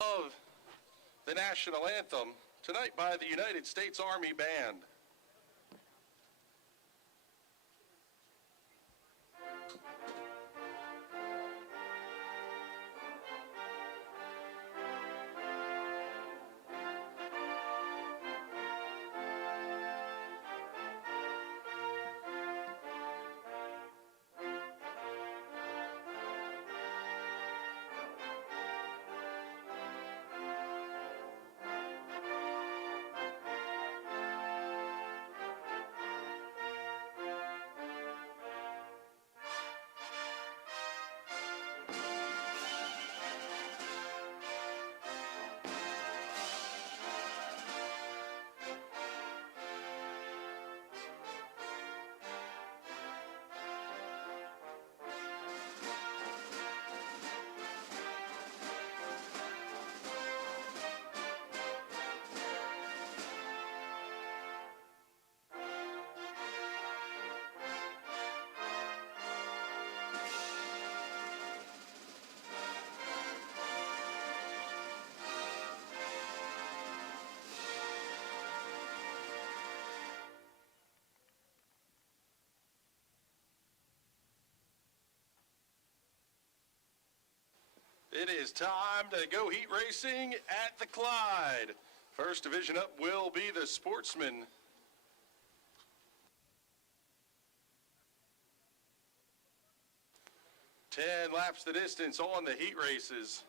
of the national anthem, tonight by the United States Army Band. It is time to go heat racing at the Clyde. First division up will be the Sportsman. Ten laps the distance on the heat races.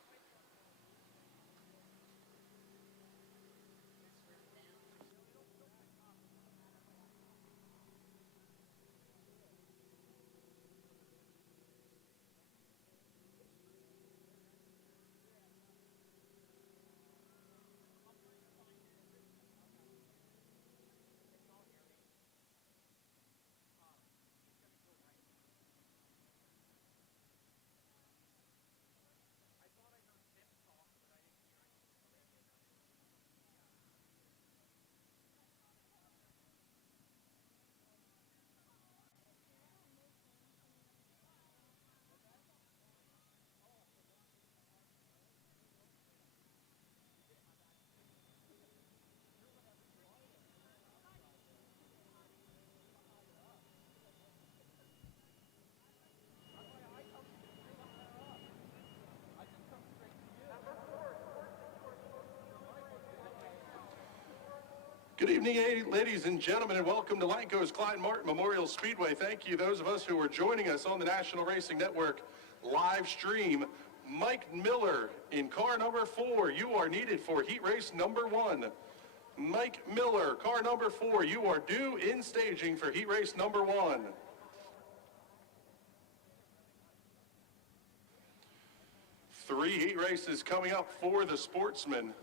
Good evening, ladies and gentlemen, and welcome to Lanco's Clyde Martin Memorial Speedway. Thank you, those of us who are joining us on the National Racing Network live stream. Mike Miller in car number 4, you are needed for heat race number 1. Mike Miller, car number 4, you are due in staging for heat race number 1. Three heat races coming up for the Sportsman.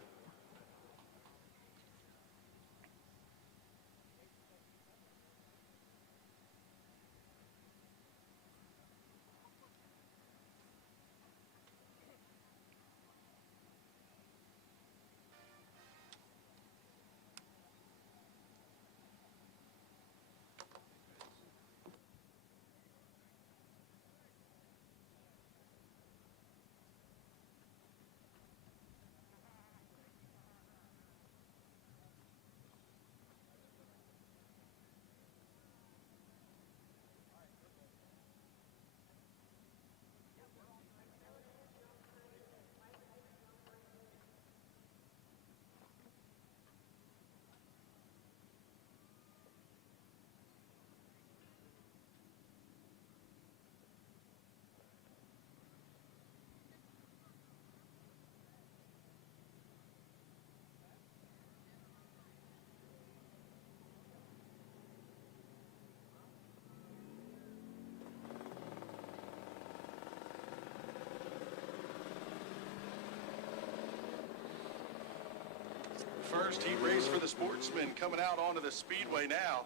First heat race for the Sportsman coming out onto the Speedway now.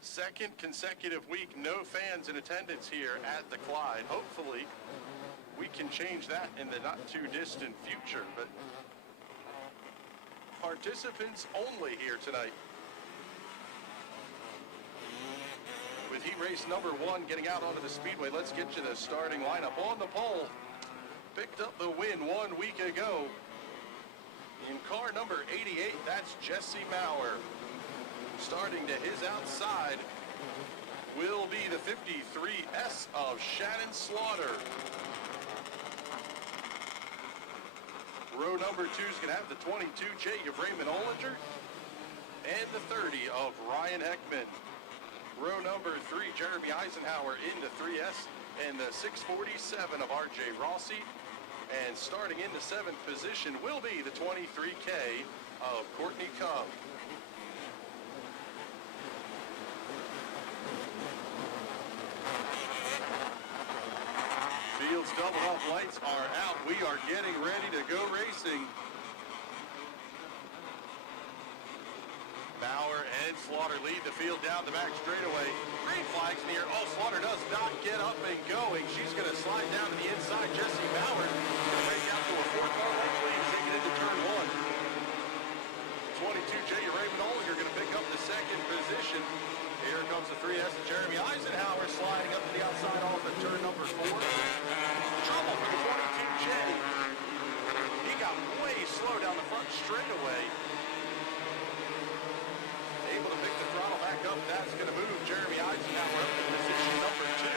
Second consecutive week, no fans in attendance here at the Clyde. Hopefully, we can change that in the not too distant future, but participants only here tonight. With heat race number 1 getting out onto the Speedway, let's get you the starting lineup. On the pole, picked up the win 1 week ago In car number 88, that's Jesse Maurer. Starting to his outside will be the 53S of Shannon Slaughter. Row number 2 is going to have the 22J of Raymond Ollinger and the 30 of Ryan Heckman. Row number 3, Jeremy Eisenhower in the 3S and the 647 of RJ Rossi. And starting in the 7th position will be the 23K of Courtney Cup. Field's doubled up, lights are out. We are getting ready to go racing. Bauer and Slaughter lead the field down the back straightaway. Green flags in the air. Oh, Slaughter does not get up and going. She's going to slide down to the inside. Jesse Bauer going to break out to a 4-car length lead as they get into turn 1. 22J Raymond Ollinger going to pick up the 2nd position. Here comes the 3S of Jeremy Eisenhower sliding up to the outside off at turn number 4. Trouble for the 22J. He got way slow down the front straightaway. Able to pick the throttle back up. That's going to move Jeremy Eisenhower up to position number 2.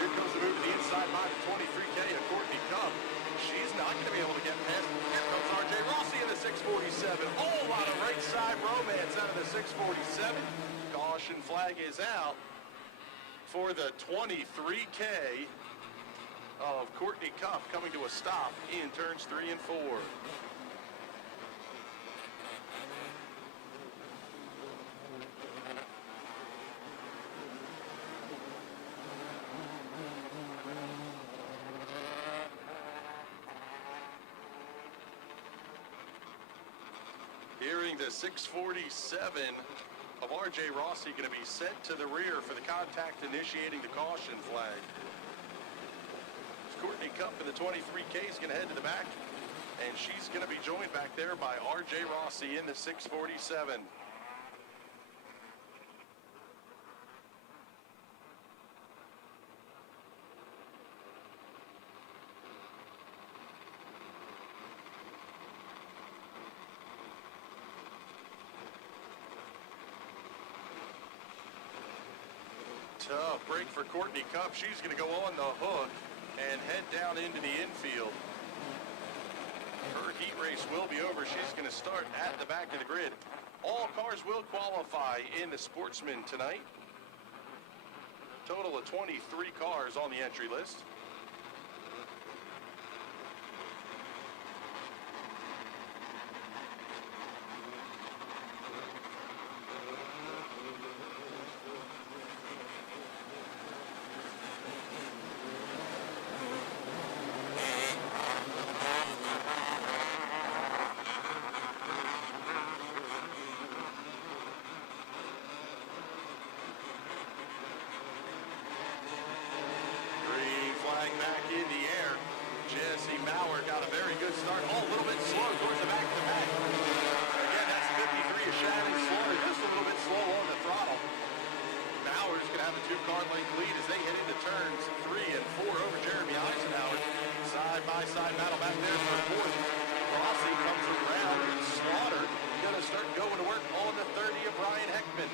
Here comes the move to the inside by the 23K of Courtney Cup. She's not going to be able to get past. Here comes RJ Rossi in the 647. Oh, a lot of right side romance out of the 647. Caution flag is out for the 23K of Courtney Cup coming to a stop in turns 3 and 4. Hearing the 647 of RJ Rossi going to be sent to the rear for the contact initiating the caution flag. Courtney Cup in the 23K is going to head to the back, and she's going to be joined back there by RJ Rossi in the 647. Tough break for Courtney Cup. She's going to go on the hook and head down into the infield. Her heat race will be over. She's going to start at the back of the grid. All cars will qualify in the Sportsman tonight. Total of 23 cars on the entry list. Back in the air. Jesse Maurer got a very good start. Oh, a little bit slow towards the back of the pack. Again, that's 53 of Shannon Slaughter. Just a little bit slow on the throttle. Mauer's going to have a 2-car length lead as they head into turns 3 and 4 over Jeremy Eisenhower. Side-by-side battle back there for 4th. Rossi comes around and Slaughter going to start going to work on the 30 of Ryan Heckman.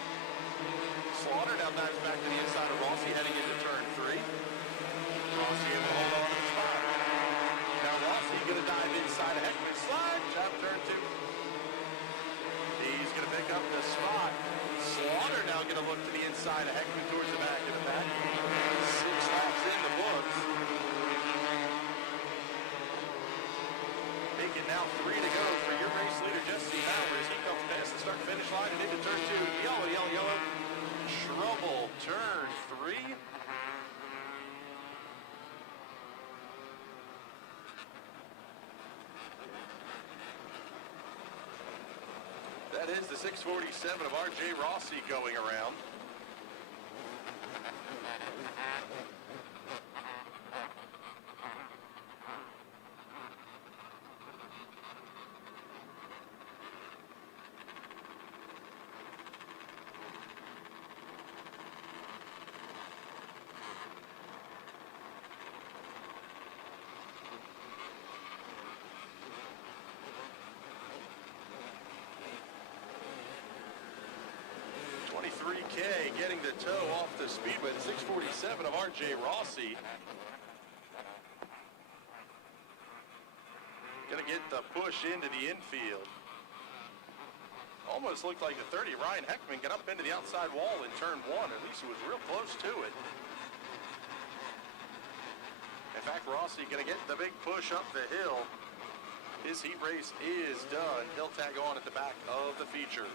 Slaughter now back to the inside of Rossi heading into turn 3. Rossi able to hold on to the spot. Now Rossi going to dive inside of Heckman. Slide, top turn 2. He's going to pick up the spot. Slaughter now going to look to the inside of Heckman towards the back of the pack. 6 laps in the books. Making now 3 to go for your race leader, Jesse Maurer, as he comes past the start-finish line and into turn 2. Yellow, yellow, yellow. Trouble, turn 3. That is the 647 of RJ Rossi going around. toe off the speedway, the 647 of R.J. Rossi. Gonna get the push into the infield. Almost looked like the 30, Ryan Heckman, got up into the outside wall in turn one. At least it was real close to it. In fact, Rossi gonna get the big push up the hill. His heat race is done. He'll tag on at the back of the feature.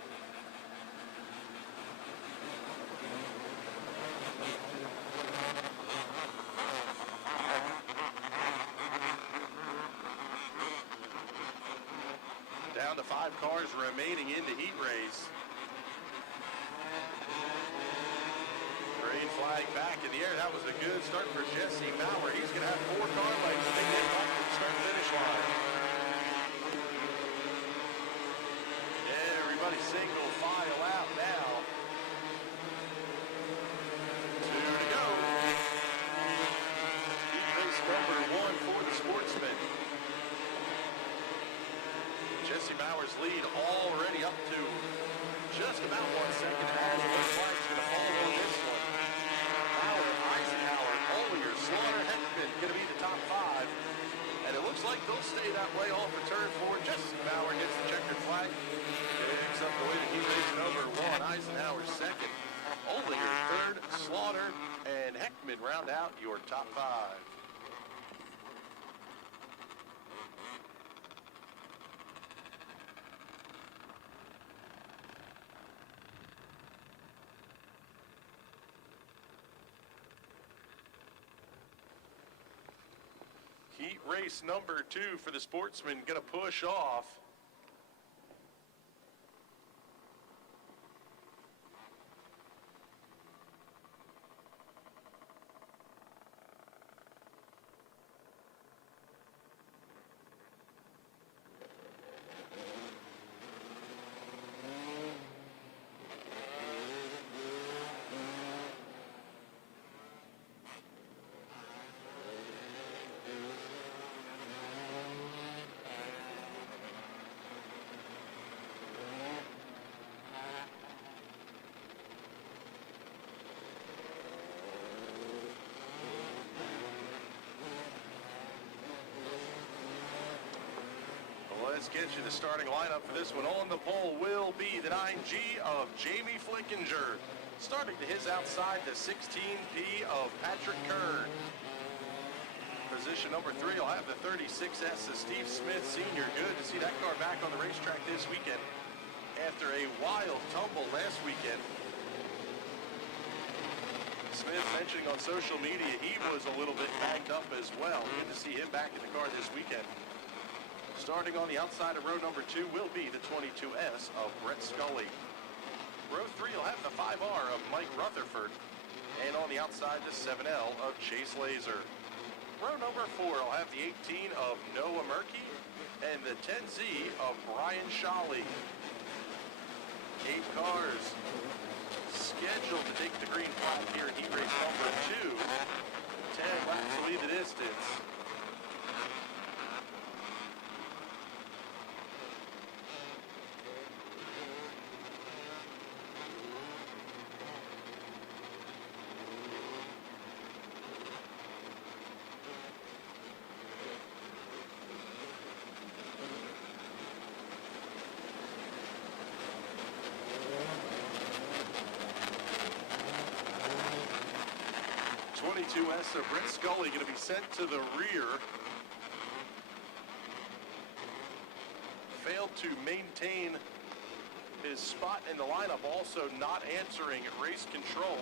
Down to 5 cars remaining in the heat race. Green flag back in the air. That was a good start for Jesse Bauer. He's going to have 4 car lengths to make it back to the start-finish line. Everybody single file out now. 2 to go. Heat race number 1 for the Sportsman. Jesse Bauer's lead already up to just about 1 second as one flag's going to fall on this one. Bauer, Eisenhower, Ollier, Slaughter, Heckman going to be the top 5. And it looks like they'll stay that way all for turn 4. Jesse Bauer gets the checkered flag. Picks up the lead in heat race number 1. Eisenhower second. Ollier third. Slaughter and Heckman round out your top 5. Heat race number 2 for the Sportsman, gonna push off. Let's get you the starting lineup for this one. On the pole will be the 9G of Jamie Flickinger. Starting to his outside, the 16P of Patrick Kern. Position number 3 will have the 36S of Steve Smith Sr. Good to see that car back on the racetrack this weekend after a wild tumble last weekend. Smith mentioning on social media he was a little bit banged up as well. Good to see him back in the car this weekend. Starting on the outside of row number 2 will be the 22S of Brett Scully. Row 3 will have the 5R of Mike Rutherford. And on the outside, the 7L of Chase Laser. Row number 4 will have the 18 of Noah Murkey and the 10Z of Brian Shawley. 8 cars scheduled to take the green flag here in heat race number 2. 10 laps to lead the distance. S of Brett Scully going to be sent to the rear. Failed to maintain his spot in the lineup, also not answering race control.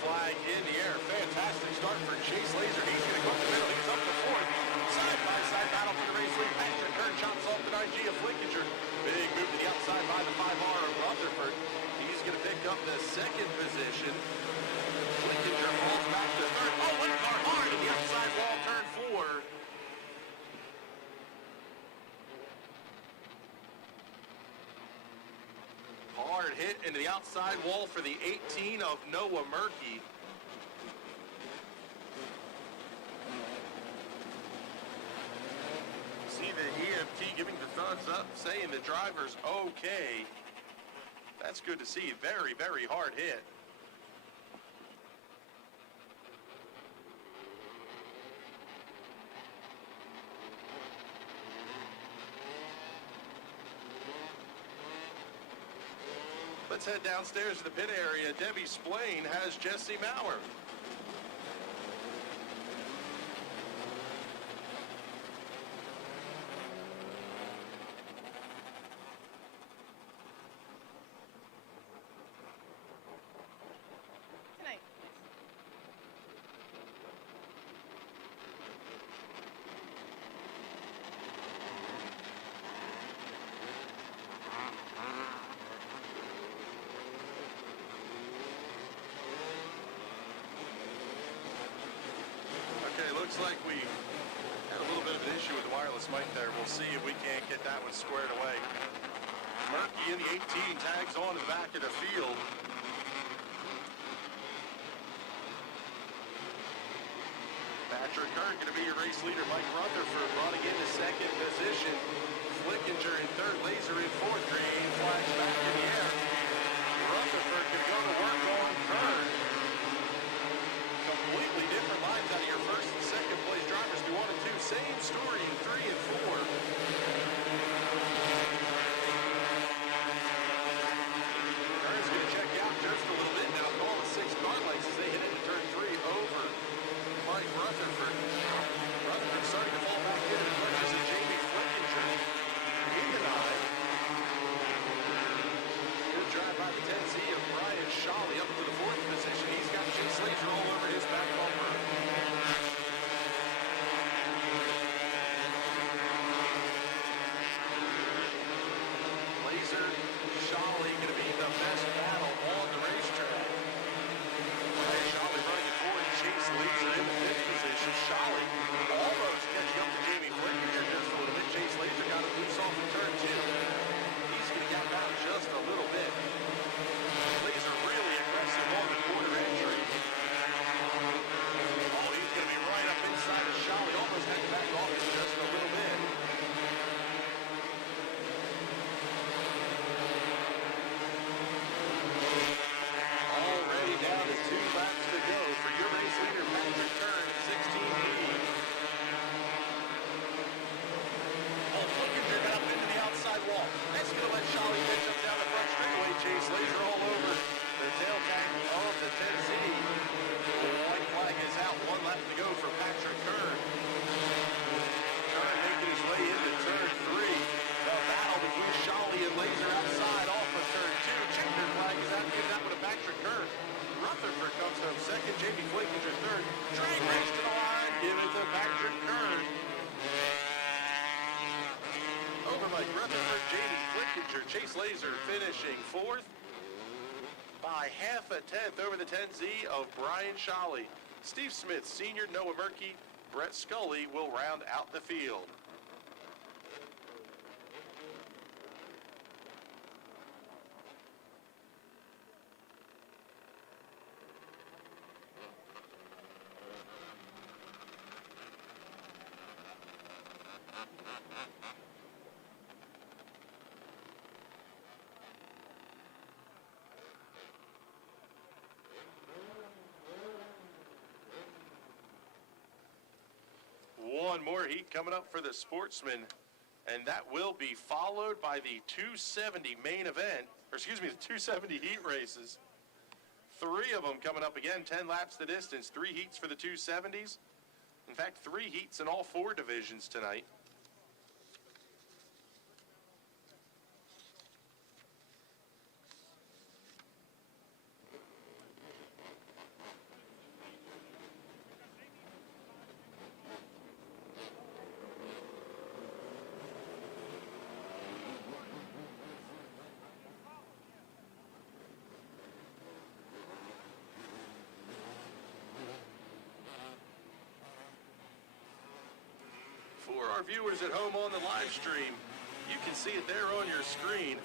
Flag in the air. Fantastic start for Chase Laser. He's going to go up the middle. He's up to 4th. Side-by-side battle for the race lead. Patrick Kern chops off the 9G of Flickinger. Big move to the outside by the 5R of Rutherford. He's He's going to pick up the second position. Flickinger falls back to third. Oh, one car hard in the outside wall, turn 4. Hard hit into the outside wall for the 18 of Noah Murkey. See the EMT giving the thumbs up, saying the driver's okay. That's good to see. Very, very hard hit. Let's head downstairs to the pit area. Debbie Splain has Jesse Maurer. Looks like we had a little bit of an issue with the wireless mic there. We'll see if we can't get that one squared away. Murkey in the 18 tags on to the back of the field. Patrick Kern going to be your race leader. Mike Rutherford running into second position. Flickinger in third, Laser in fourth. Green flags back in the air. Rutherford can go to work on Kern. Completely different lines out of your first and second place drivers. We 1 and 2. Same story in 3 and 4. Kern's going to check out just a little bit now. Call the 6 car lights as they hit into turn 3 over Mike Rutherford. Rutherford starting to fall back in as much as Jamie Flickinger in the 9. Good drive by the 10C of Brian Shawley up to the 4th position. He's got Chase Laser all over his back bumper. Laser, Shawley going to be the best battle on the racetrack. Brian Shawley running it forward. Chase Laser in the 5th position. Shawley almost catching up to Jamie Flickinger just a little bit. Chase Laser got him loose off in turn 2. He's going to gap out just a little bit. Laser really aggressive on the quarter entry. Oh, he's going to be right up inside of Shawley. Almost had to back off it just a little bit. Already down to 2 laps to go for your race leader, Patrick Kern, 1680. Oh, Flickinger got up into the outside wall. That's going to let Shawley pitch up down the front straightaway. Chase Laser all over the tail tag of the 10Z. White flag is out. 1 lap to go for Patrick Kern. Kern making his way into turn 3. The battle between Shawley and Laser outside off of turn 2. Checker flag is out. Give that one to Patrick Kern. Rutherford comes home second. Jamie Flickinger third. Drag race to the line. Give it to Patrick Kern. Over Mike Rutherford, Jamie Flickinger, Chase Laser finishing 4th by half a tenth over the 10Z of Brian Shawley. Steve Smith, Sr., Noah Murkey, Brett Scully will round out the field. One more heat coming up for the Sportsman, and that will be followed by the 270 main event, or excuse me, the 270 heat races. 3 of them coming up again, 10 laps the distance, 3 heats for the 270s. In fact, 3 heats in all 4 divisions tonight. our viewers at home on the live stream, you can see it there on your screen.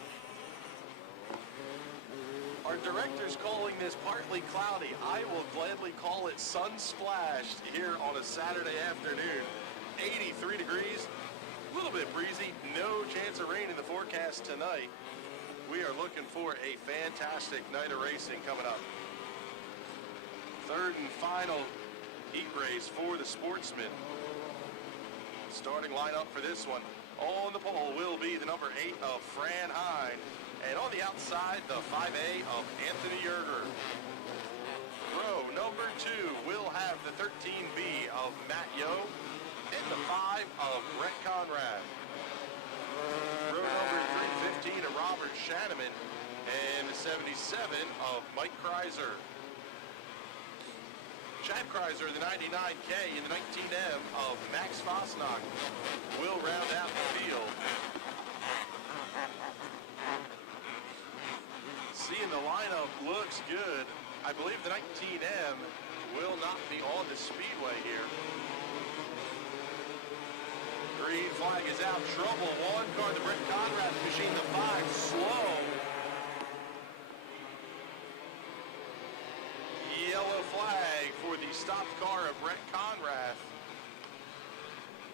Our director's calling this partly cloudy. I will gladly call it sun-splashed here on a Saturday afternoon. 83 degrees, a little bit breezy, no chance of rain in the forecast tonight. We are looking for a fantastic night of racing coming up. Third and final heat race for the Sportsman. Starting lineup for this one. On the pole will be the number 8 of Fran Hine. And on the outside, the 5A of Anthony Yerger. Row number 2 will have the 13B of Matt Yo and the 5 of Brett Conrad. Row number 315 of Robert Shanneman and the 77 of Mike Kreiser. Chad Kreiser, the 99K and the 19M of Max Fosnock will round out the field. Seeing the lineup looks good. I believe the 19M will not be on the speedway here. Green flag is out. Trouble. One car, the Brett Conrad machine, the 5, slow. Yellow flag for the stopped car of Brett Conrad.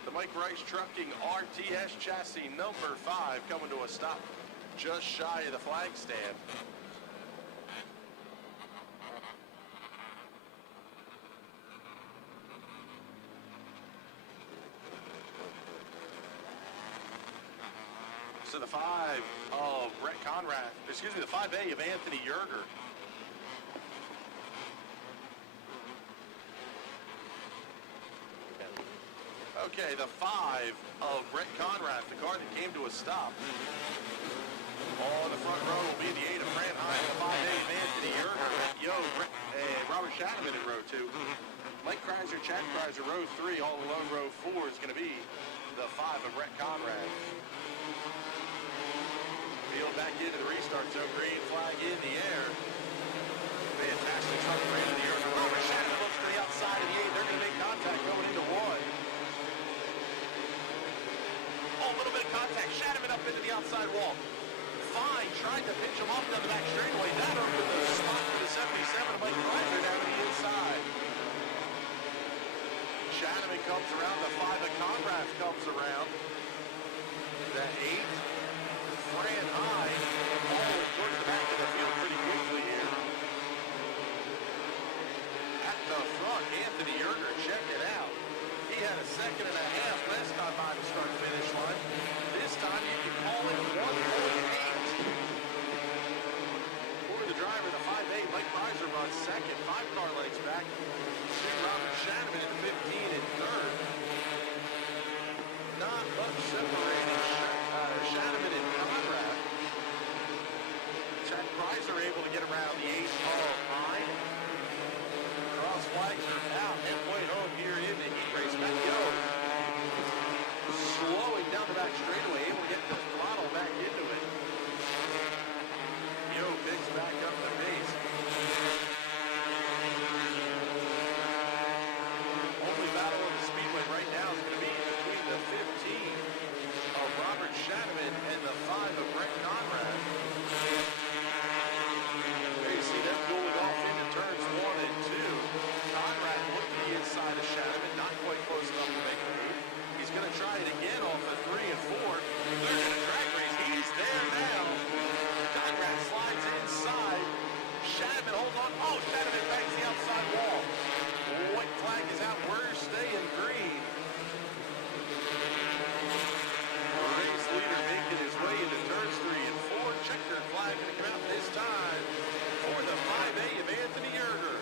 The Mike Rice Trucking RTS chassis number 5 coming to a stop just shy of the flag stand. So the 5 of Brett Conrad, excuse me, the 5A of Anthony Yerger. Okay, the 5 of Brett Conrad, the car that came to a stop. On the front row will be the 8 of Fran Hine, the 5A of Anthony Yerger, Yo, Brett, and Robert Shanneman in row 2. Mike Kreiser, Chad Kreiser, row 3, all alone row 4 is going to be the 5 of Brett Conrad. Field back into the restart zone, green flag in the air. Fantastic start for Anthony Yerger. Robert Shanneman looks to the outside of the 8. They're going to make contact going into 1. Oh, a little bit of contact. Shanneman up into the outside wall. Fine, tried to pitch him off down the back straightaway. That opened the spot for the 77 of Mike Kreiser down to the inside. Shanneman comes around. The 5 of Conrad comes around. The 8, Fran Hine, all towards the back of the field pretty quickly here. At the front, Anthony Yerger, check it out. He had a second and a half last time by the start-finish line. This time you can call it 1.8. For the driver, the 5A, Mike Kreiser runs second, 5 car lengths back. Robert Shanneman in 15 and third. Not much separating Shanneman and Conrad. Chad Kreiser able to get around the 8 of Hine. Cross flags are out halfway home here in the heat race. Matt Yo slowing down the back straightaway, able to get the throttle back into it. Yo picks back up the pace. Only battle of the speedway right now is going to be between the 15 of Robert Shanneman and the 5 of Brett Conrad. There you see them dueling off into turns 1 and 2. Conrad looked to the inside of Shanneman, not quite close enough to make the move. He's going to try it again off of 3 and 4. They're in a drag race. He's there now. Conrad slides inside. Shanneman holds on. Oh, Shanneman bangs the outside wall. White flag is out. We're staying green. Race leader making his way into turns 3 and 4. Checkered flag going to come out this time for the 5A of Anthony Yerger.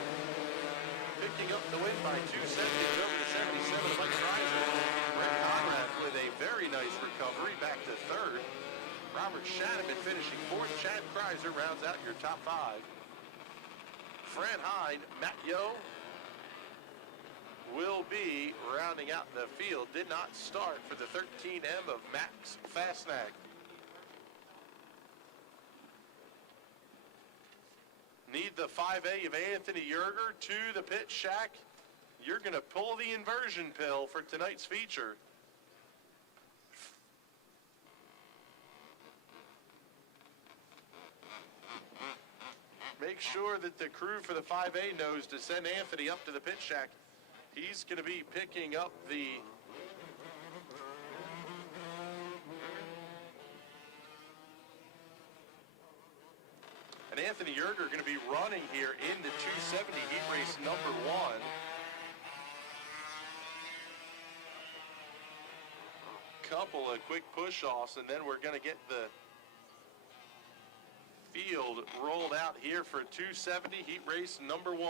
Picking up the win by 2 seconds over the 77 of Mike Kreiser. Brett Conrad with a very nice recovery back to third. Robert Shanneman finishing 4th. Chad Kreiser rounds out your top 5. Fran Hine, Matt Yo will be rounding out the field. Did not start for the 13M of Max Fosnock. Need the 5A of Anthony Yerger to the pit shack. You're going to pull the inversion pill for tonight's feature. Make sure that the crew for the 5A knows to send Anthony up to the pit shack. He's going to be picking up the and Anthony Yerger going to be running here in the 270 heat race number 1. Couple of quick push-offs, and then we're going to get the field rolled out here for 270 heat race number 1.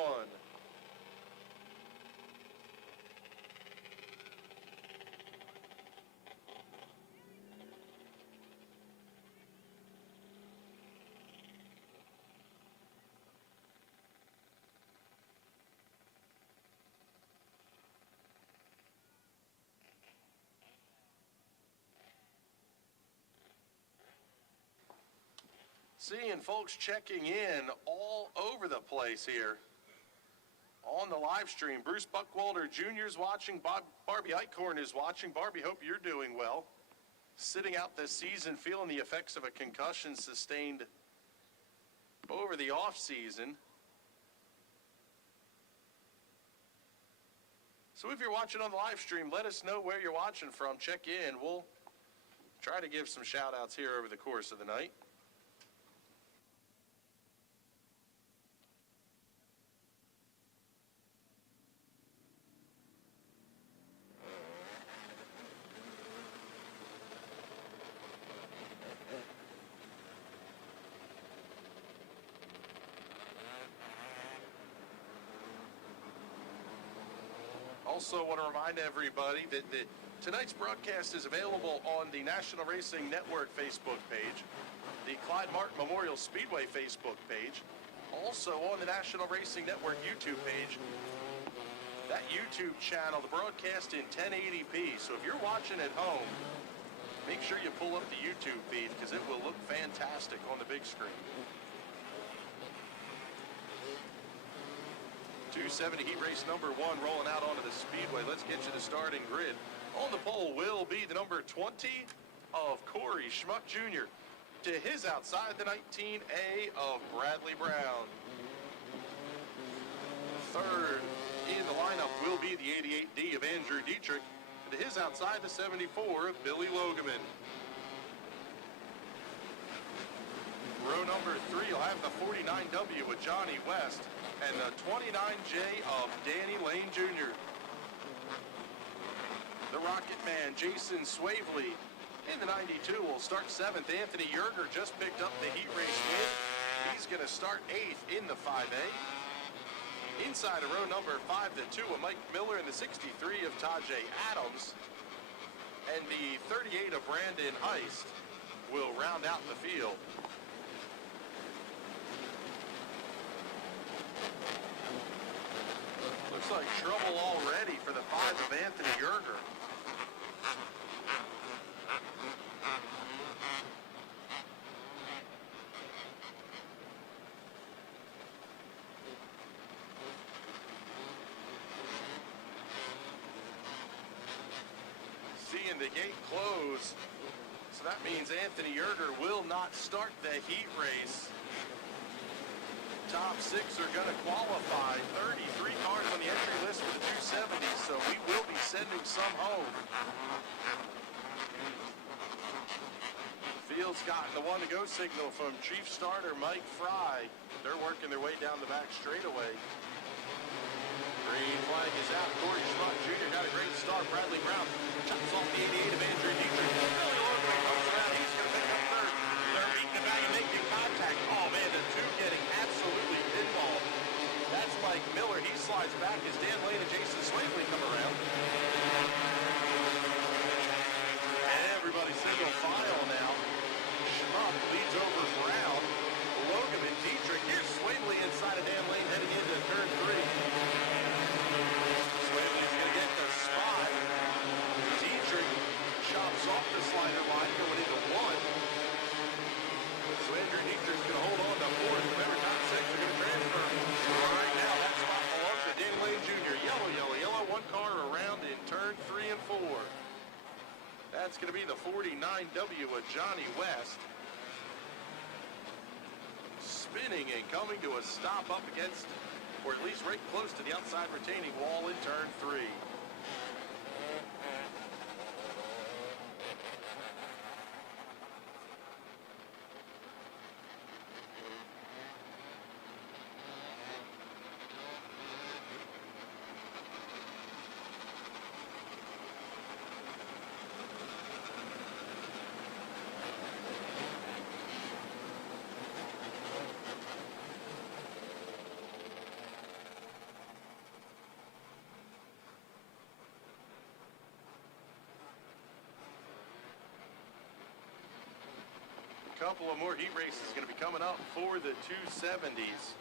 Seeing folks checking in all over the place here on the live stream. Bruce Buckwalter Jr. is watching. Barbie Eichhorn is watching. Barbie, hope you're doing well. Sitting out this season, feeling the effects of a concussion sustained over the off season. So if you're watching on the live stream, let us know where you're watching from. Check in. We'll try to give some shout outs here over the course of the night. Also want to remind everybody that tonight's broadcast is available on the National Racing Network Facebook page, the Clyde Martin Memorial Speedway Facebook page, also on the National Racing Network YouTube page. That YouTube channel, the broadcast in 1080p. So if you're watching at home, make sure you pull up the YouTube feed because it will look fantastic on the big screen. 270 heat race number 1 rolling out onto the speedway. Let's get you the starting grid. On the pole will be the number 20 of Corey Schmuck Jr. To his outside, the 19A of Bradley Brown. Third in the lineup will be the 88D of Andrew Dietrich. To his outside, the 74 of Billy Logeman. Row number 3 will have the 49W with Johnny West and the 29J of Danny Lane Jr. The Rocket Man, Jason Swavely, in the 92 will start 7th. Anthony Yerger just picked up the heat race win. He's going to start 8th in the 5A. Inside of row number 5, the 2 of Mike Miller and the 63 of Tajay Adams. And the 38 of Brandon Heist will round out the field. Looks like trouble already for the 5 of Anthony Yerger. Seeing the gate close, so that means Anthony Yerger will not start the heat race. Top 6 are going to qualify. 33 cars on the entry list for the 270, so we will be sending some home. Field's gotten the one to go signal from Chief Starter Mike Fry. They're working their way down the back straightaway. Green flag is out. Corey Schmuck Jr. got a great start. Bradley Brown chops off the 88 of Andrew Dietrich. Billy Logeman comes around. He's going to pick up 3rd. They're meeting the back and making contact. Oh, man, the 2 getting absolutely pinballed. That's Mike Miller. He slides back as Dan Lane and Jason Swavely come around. Everybody single file now. Schmuck leads over Brown. Logeman, Dietrich. Here's Swavely inside of Dan Lane heading into turn 3. Swavely's going to get the spot. Dietrich chops off the slider line going into 1. So Andrew Dietrich's going to hold on to 4th. Remember, top 6 are going to transfer. Right now, that spot belongs to Danny Lane Jr. Yellow, yellow, yellow. 1 car around in turn 3 and 4. That's going to be the 49W of Johnny West. Spin spinning and coming to a stop up against, or at least right close to the outside retaining wall in turn 3. Couple of more heat races going to be coming up for the 270s.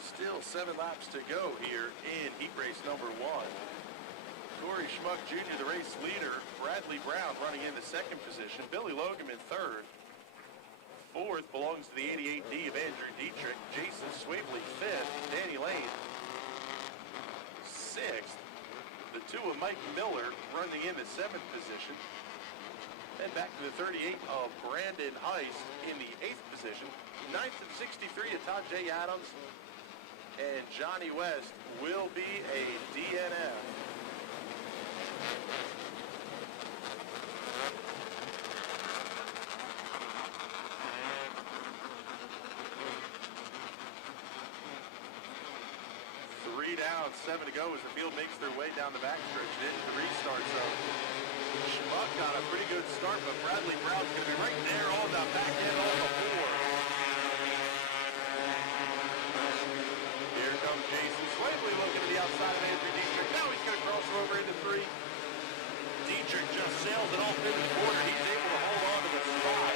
Still 7 laps to go here in heat race number 1. Corey Schmuck Jr., the race leader. Bradley Brown running in the 2nd position. Billy Logan in 3rd. 4th belongs to the 88D of Andrew Dietrich. Jason Swavely 5th. Danny Lane 6th. The 2 of Mike Miller running in the 7th position. Then back to the 38 of Brandon Heist in the 8th position. 9th and 63 of Todd J. Adams. And Johnny West will be a DNF. Down, 7 to go as the field makes their way down the backstretch and into the restart zone. Schmuck got a pretty good start, but Bradley Brown's going to be right there on the back end on the 4. Here comes Jason Swavely looking to the outside of Andrew Dietrich. Now he's going to cross over into 3. Dietrich just sails it off into the corner. He's able to hold on to the spot.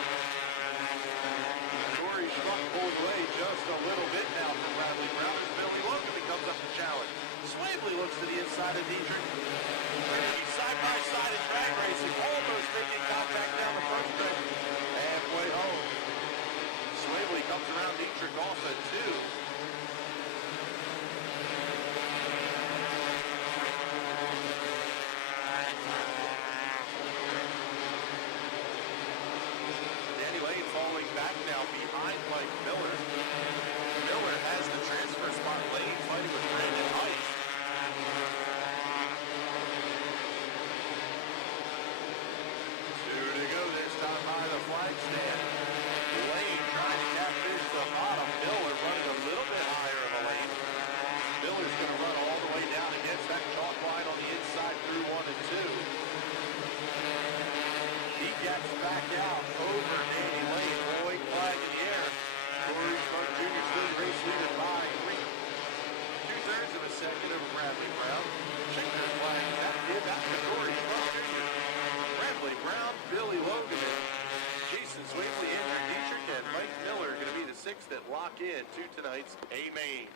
Corey Schmuck pulls away just a little bit now from Bradley Brown as Billy Logan comes up to challenge. Swavely looks to the inside of Dietrich. Side by side in drag racing, almost making contact down the front stretch. Halfway home. Swavely comes around Dietrich off at 2. Danny Lane falling back now behind Mike Miller. Miller has the transfer spot. Lane fighting with Brandon Heist. 2 to go. There's time by the flag stand. Lane trying to capture the bottom. Miller running a little bit higher of a lane. Miller's going to run all the way down against that chalk line on the inside through 1 and 2. He gets back out over Danny Lane. Boy, flag in the air. Corey Schmuck Jr. still the race leader by 2/3 of a second over Bradley Brown. Checker flag. That did that to Corey Schmuck Jr. Bradley Brown, Billy Logan, Jason Swavely, Andrew Dietrich, and Mike Miller are going to be the 6th that lock in to tonight's A main.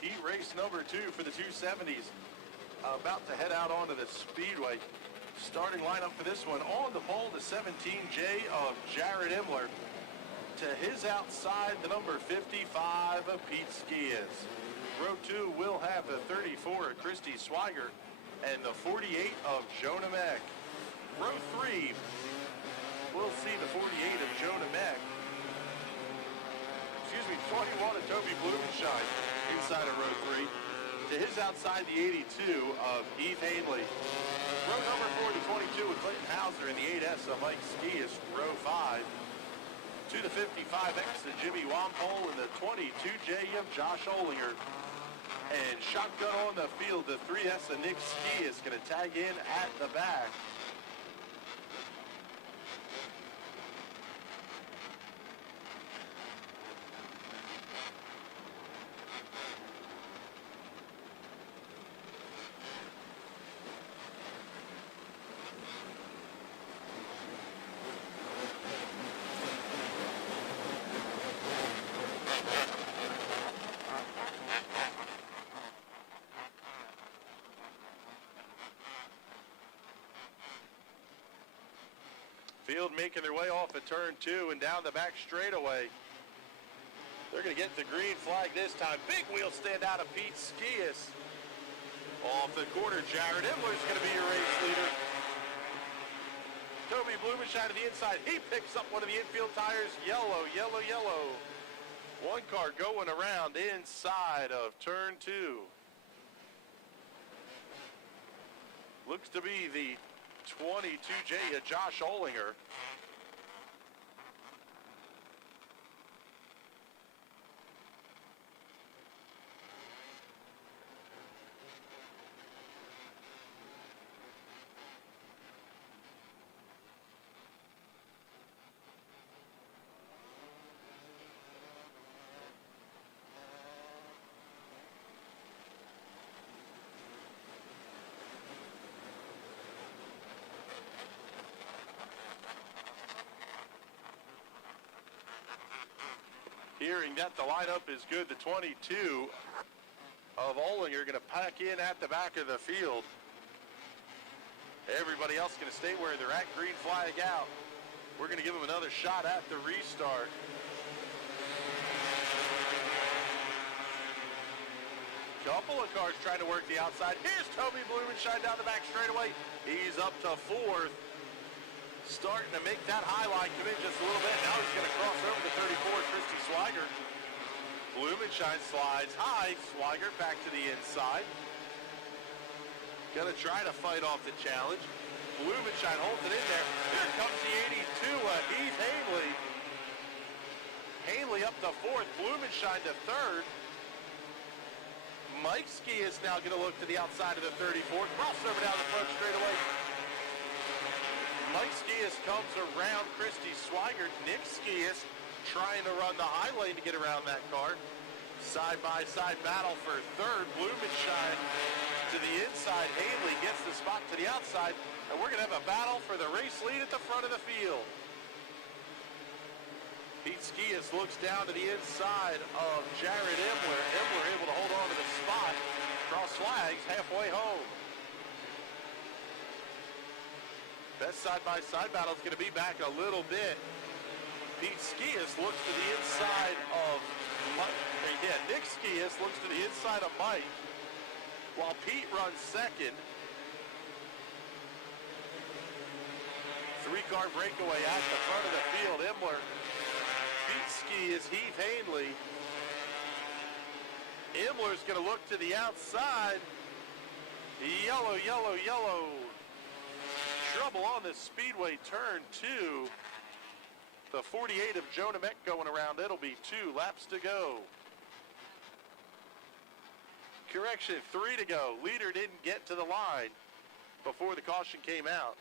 Heat race number 2 for the 270s. About to head out onto the speedway. Starting lineup for this one, on the pole, the 17J of Jared Imler. To his outside, the number 55 of Pete Skias. Row 2 will have the 34 of Christy Swiger and the 48 of Jonah Meck. Row 3 will see the 48 of Jonah Meck 21 of Toby Blumenshine inside of row 3. To his outside, the 82 of Heath Hanley. Row number 4 to 22 with Clayton Hauser in the 8S of Mike Skias, row 5. To the 55X of Jimmy Wampole and the 22J of Josh Olinger. And shotgun on the field, the 3S of Nick Skias going to tag in at the back. Field making their way off at turn 2 and down the back straightaway. They're going to get the green flag this time. Big wheel stand out of Pete Skias. Off the quarter, Jared Imler's going to be your race leader. Toby Blumenshine to the inside. He picks up one of the infield tires. Yellow, yellow, yellow. One car going around inside of turn 2. Looks to be the 22J of Josh Olinger. Hearing that the lineup is good, the 22 of Olinger going to pack in at the back of the field. Everybody else going to stay where they're at. Green flag out. We're going to give them another shot at the restart. Couple of cars trying to work the outside. Here's Toby Blumenshine down the back straightaway. He's up to 4th. Starting to make that high line come in just a little bit. Now he's going to cross over to 34, Christy Swigert. Blumenshine slides high. Swigert back to the inside. Going to try to fight off the challenge. Blumenshine holds it in there. Here comes the 82, Heath Hanley. Hanley up to 4th. Blumenshine to 3rd. Mike Ski is now going to look to the outside of the 34. Crossover down the front straightaway. Mike Skias comes around Christy Swigert. Nick Skias trying to run the high lane to get around that car. Side-by-side battle for 3rd. Blumenshine to the inside. Haley gets the spot to the outside. And we're going to have a battle for the race lead at the front of the field. Pete Skias looks down to the inside of Jared Imler. Imler able to hold on to the spot. Cross flags halfway home. Best side-by-side battle is going to be back a little bit. Pete Skias looks to the inside of Mike. Yeah, Nick Skias looks to the inside of Mike, while Pete runs 2nd. 3-car breakaway at the front of the field. Imler, Pete Skias, Heath Hanley. Imler's going to look to the outside. Yellow, yellow, yellow. Trouble on this speedway turn 2. The 48 of Jonah Meck going around. It'll be 2 laps to go. Correction, 3 to go. Leader didn't get to the line before the caution came out.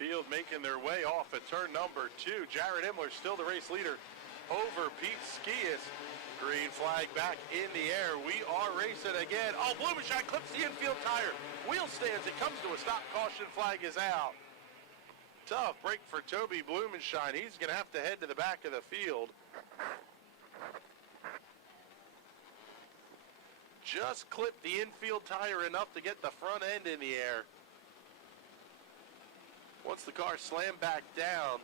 field making their way off at turn number 2. Jared Imler still the race leader over Pete Skias. Green flag back in the air. We are racing again. Oh, Blumenshine clips the infield tire. Wheel stands. It comes to a stop. Caution flag is out. Tough break for Toby Blumenshine. He's going to have to head to the back of the field. Just clipped the infield tire enough to get the front end in the air. Once the car slammed back down,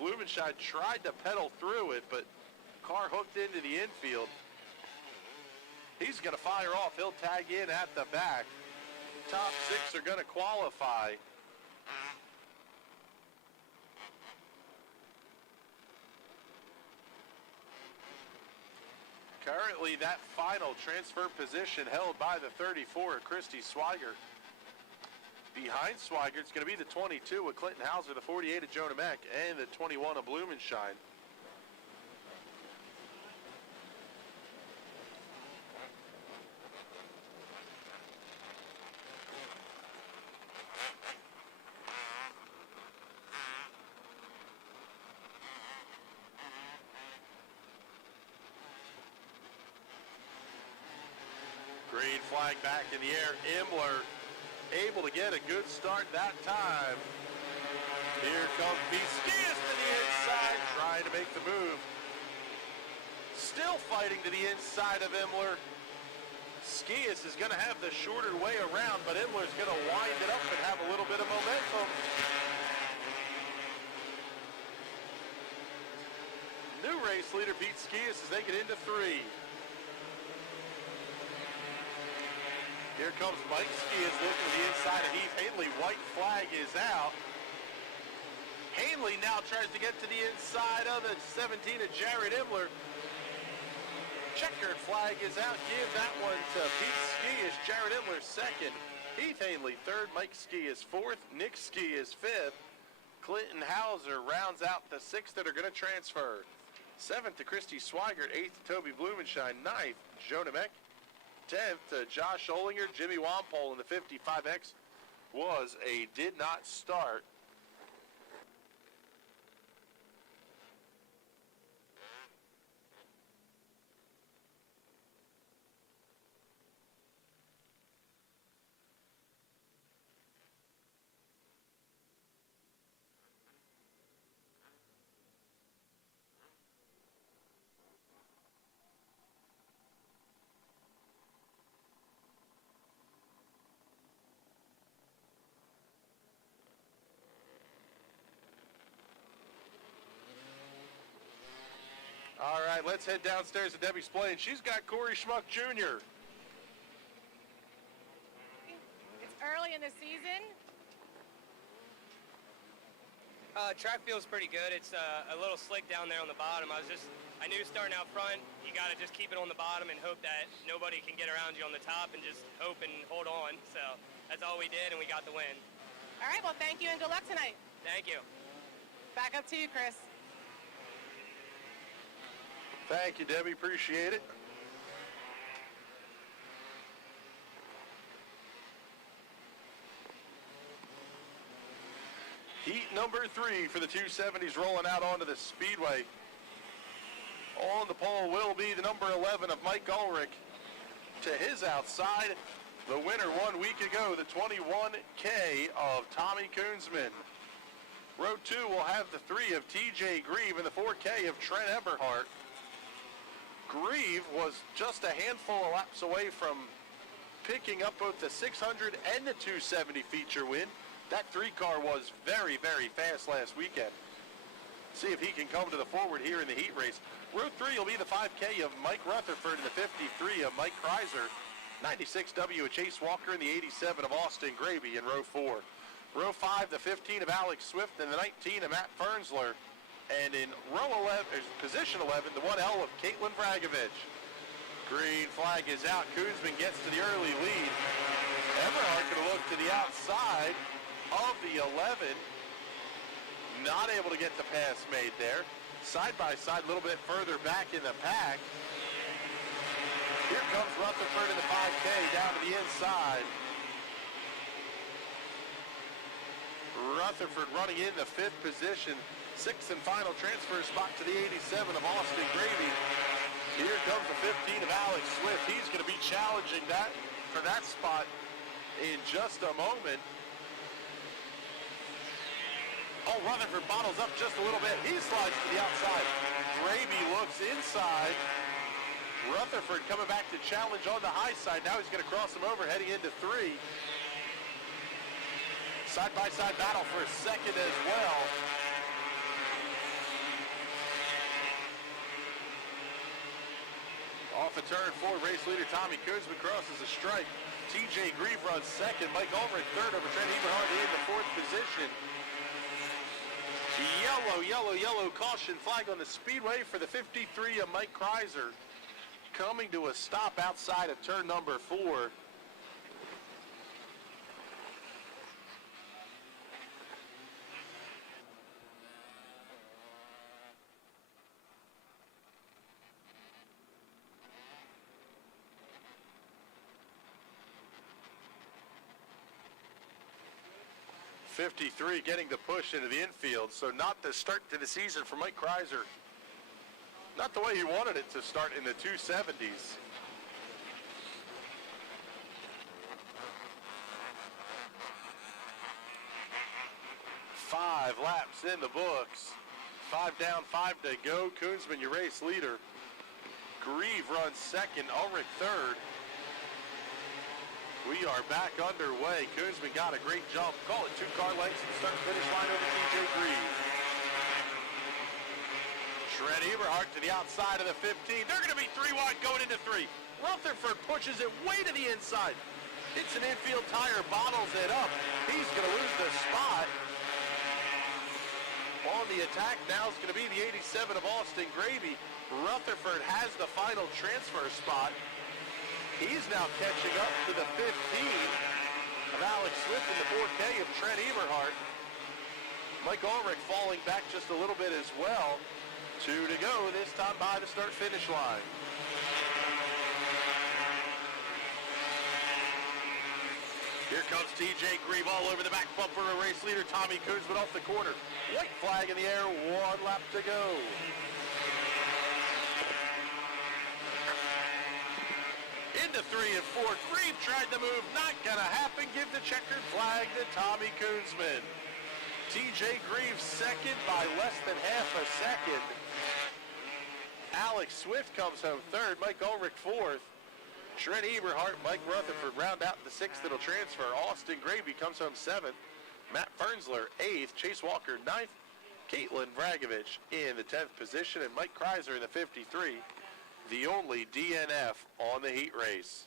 Blumenshine tried to pedal through it, but car hooked into the infield. He's going to fire off. He'll tag in at the back. Top 6 are going to qualify. Currently, that final transfer position held by the 34 of Christy Swigert. Behind Swigert, it's going to be the 22 of Clinton Hauser, the 48 of Jonah Meck, and the 21 of Blumenshine. Green flag back in the air. Imler able to get a good start that time. Here comes Skias to the inside, trying to make the move. Still fighting to the inside of Imler. Skias is going to have the shorter way around, but Imler's going to wind it up and have a little bit of momentum. New race leader Pete Skias as they get into 3. Here comes Mike Skias looking to the inside of Heath Hanley. White flag is out. Hanley now tries to get to the inside of the 17 of Jared Imler. Checkered flag is out. Give that one to Pete Skias. Jared Imler second. Heath Hanley third. Mike Skias fourth. Nick Skias fifth. Clinton Hauser rounds out the 6 that are going to transfer. 7th to Christy Swigert. 8th to Toby Blumenshine. 9th, Jonah Meck. 10th to Josh Olinger. Jimmy Wampole in the 55X was a did not start. All right, let's head downstairs to Debbie Splain. She's got Corey Schmuck Jr. It's early in the season. Track feels pretty good. It's a little slick down there on the bottom. I knew starting out front, you got to just keep it on the bottom and hope that nobody can get around you on the top and just hope and hold on. So that's all we did, and we got the win. All right, well, thank you and good luck tonight. Thank you. Back up to you, Chris. Thank you, Debbie. Appreciate it. Heat number 3 for the 270s rolling out onto the speedway. On the pole will be the number 11 of Mike Ulrich. To his outside, the winner 1 week ago, the 21K of Tommy Koonsman. Row 2 will have the 3 of TJ Grieve and the 4K of Trent Eberhardt. Grieve was just a handful of laps away from picking up both the 600 and the 270 feature win. That 3 car was very, very fast last weekend. See if he can come to the forward here in the heat race. Row 3 will be the 5K of Mike Rutherford and the 53 of Mike Kreiser. 96W of Chase Walker and the 87 of Austin Gravy in row 4. Row 5, the 15 of Alex Swift and the 19 of Matt Fernsler. And in row 11, position 11, the 1L of Caitlin Vragovich. Green flag is out. Koonsman gets to the early lead. Eberhardt going to look to the outside of the 11. Not able to get the pass made there. Side by side, a little bit further back in the pack. Here comes Rutherford in the 5K down to the inside. Rutherford running in the 5th position. 6th and final transfer spot to the 87 of Austin Gravy. Here comes the 15 of Alex Swift. He's going to be challenging that for that spot in just a moment. Oh, Rutherford bottles up just a little bit. He slides to the outside. Gravy looks inside. Rutherford coming back to challenge on the high side. Now he's going to cross him over heading into 3. Side-by-side battle for a second as well. Off a turn 4, race leader Tommy Kuzma crosses a stripe. TJ Grieve runs second. Mike Ulrich third over Trent Eberhard in the 4th position. Yellow caution flag on the speedway for the 53 of Mike Kreiser. Coming to a stop outside of turn number 4. .53 getting the push into the infield, so not the start to the season for Mike Kreiser. Not the way he wanted it to start in the 270s. Five laps in the books. 5 down, 5 to go. Koonsman, your race leader. Grieve runs second, Ulrich third. We are back underway. Koonsman got a great jump. Call it 2 car lengths and start finish line over TJ Grieve. Trent Eberhard to the outside of the 15. They're going to be 3 wide going into 3. Rutherford pushes it way to the inside. It's an infield tire, bottles it up. He's going to lose the spot. On the attack now is going to be the 87 of Austin Gravy. Rutherford has the final transfer spot. He's now catching up to the 15 of Alex Swift in the 4K of Trent Eberhard. Mike Ulrich falling back just a little bit as well. 2 to go, this time by the start-finish line. Here comes TJ Grieve all over the back bumper of race leader Tommy Koonsman off the corner. White flag in the air, 1 lap to go. Into 3 and 4. Grieve tried the move, not gonna happen. Give the checkered flag to Tommy Koonsman. TJ Grieve second by less than half a second. Alex Swift comes home third. Mike Ulrich fourth. Trent Eberhard, Mike Rutherford round out the 6th. It'll transfer. Austin Gravy comes home 7th. Matt Fernsler 8th. Chase Walker 9th. Caitlin Vragovich in the 10th position. And Mike Kreiser in the 53. The only DNF on the heat race.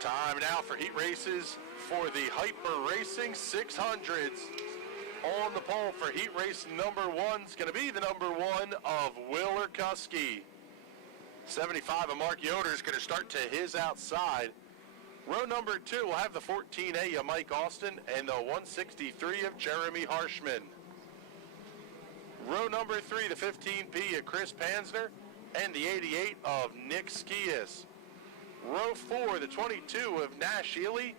Time now for heat races for the Hyper Racing 600s. On the pole for heat race number 1 is going to be the number 1 of Will Urkuski. 75 of Mark Yoder is going to start to his outside. Row number 2 will have the 14A of Mike Austin and the 163 of Jeremy Harshman. Row number 3, the 15P of Chris Pansner and the 88 of Nick Skias. Row 4, the 22 of Nash Ely,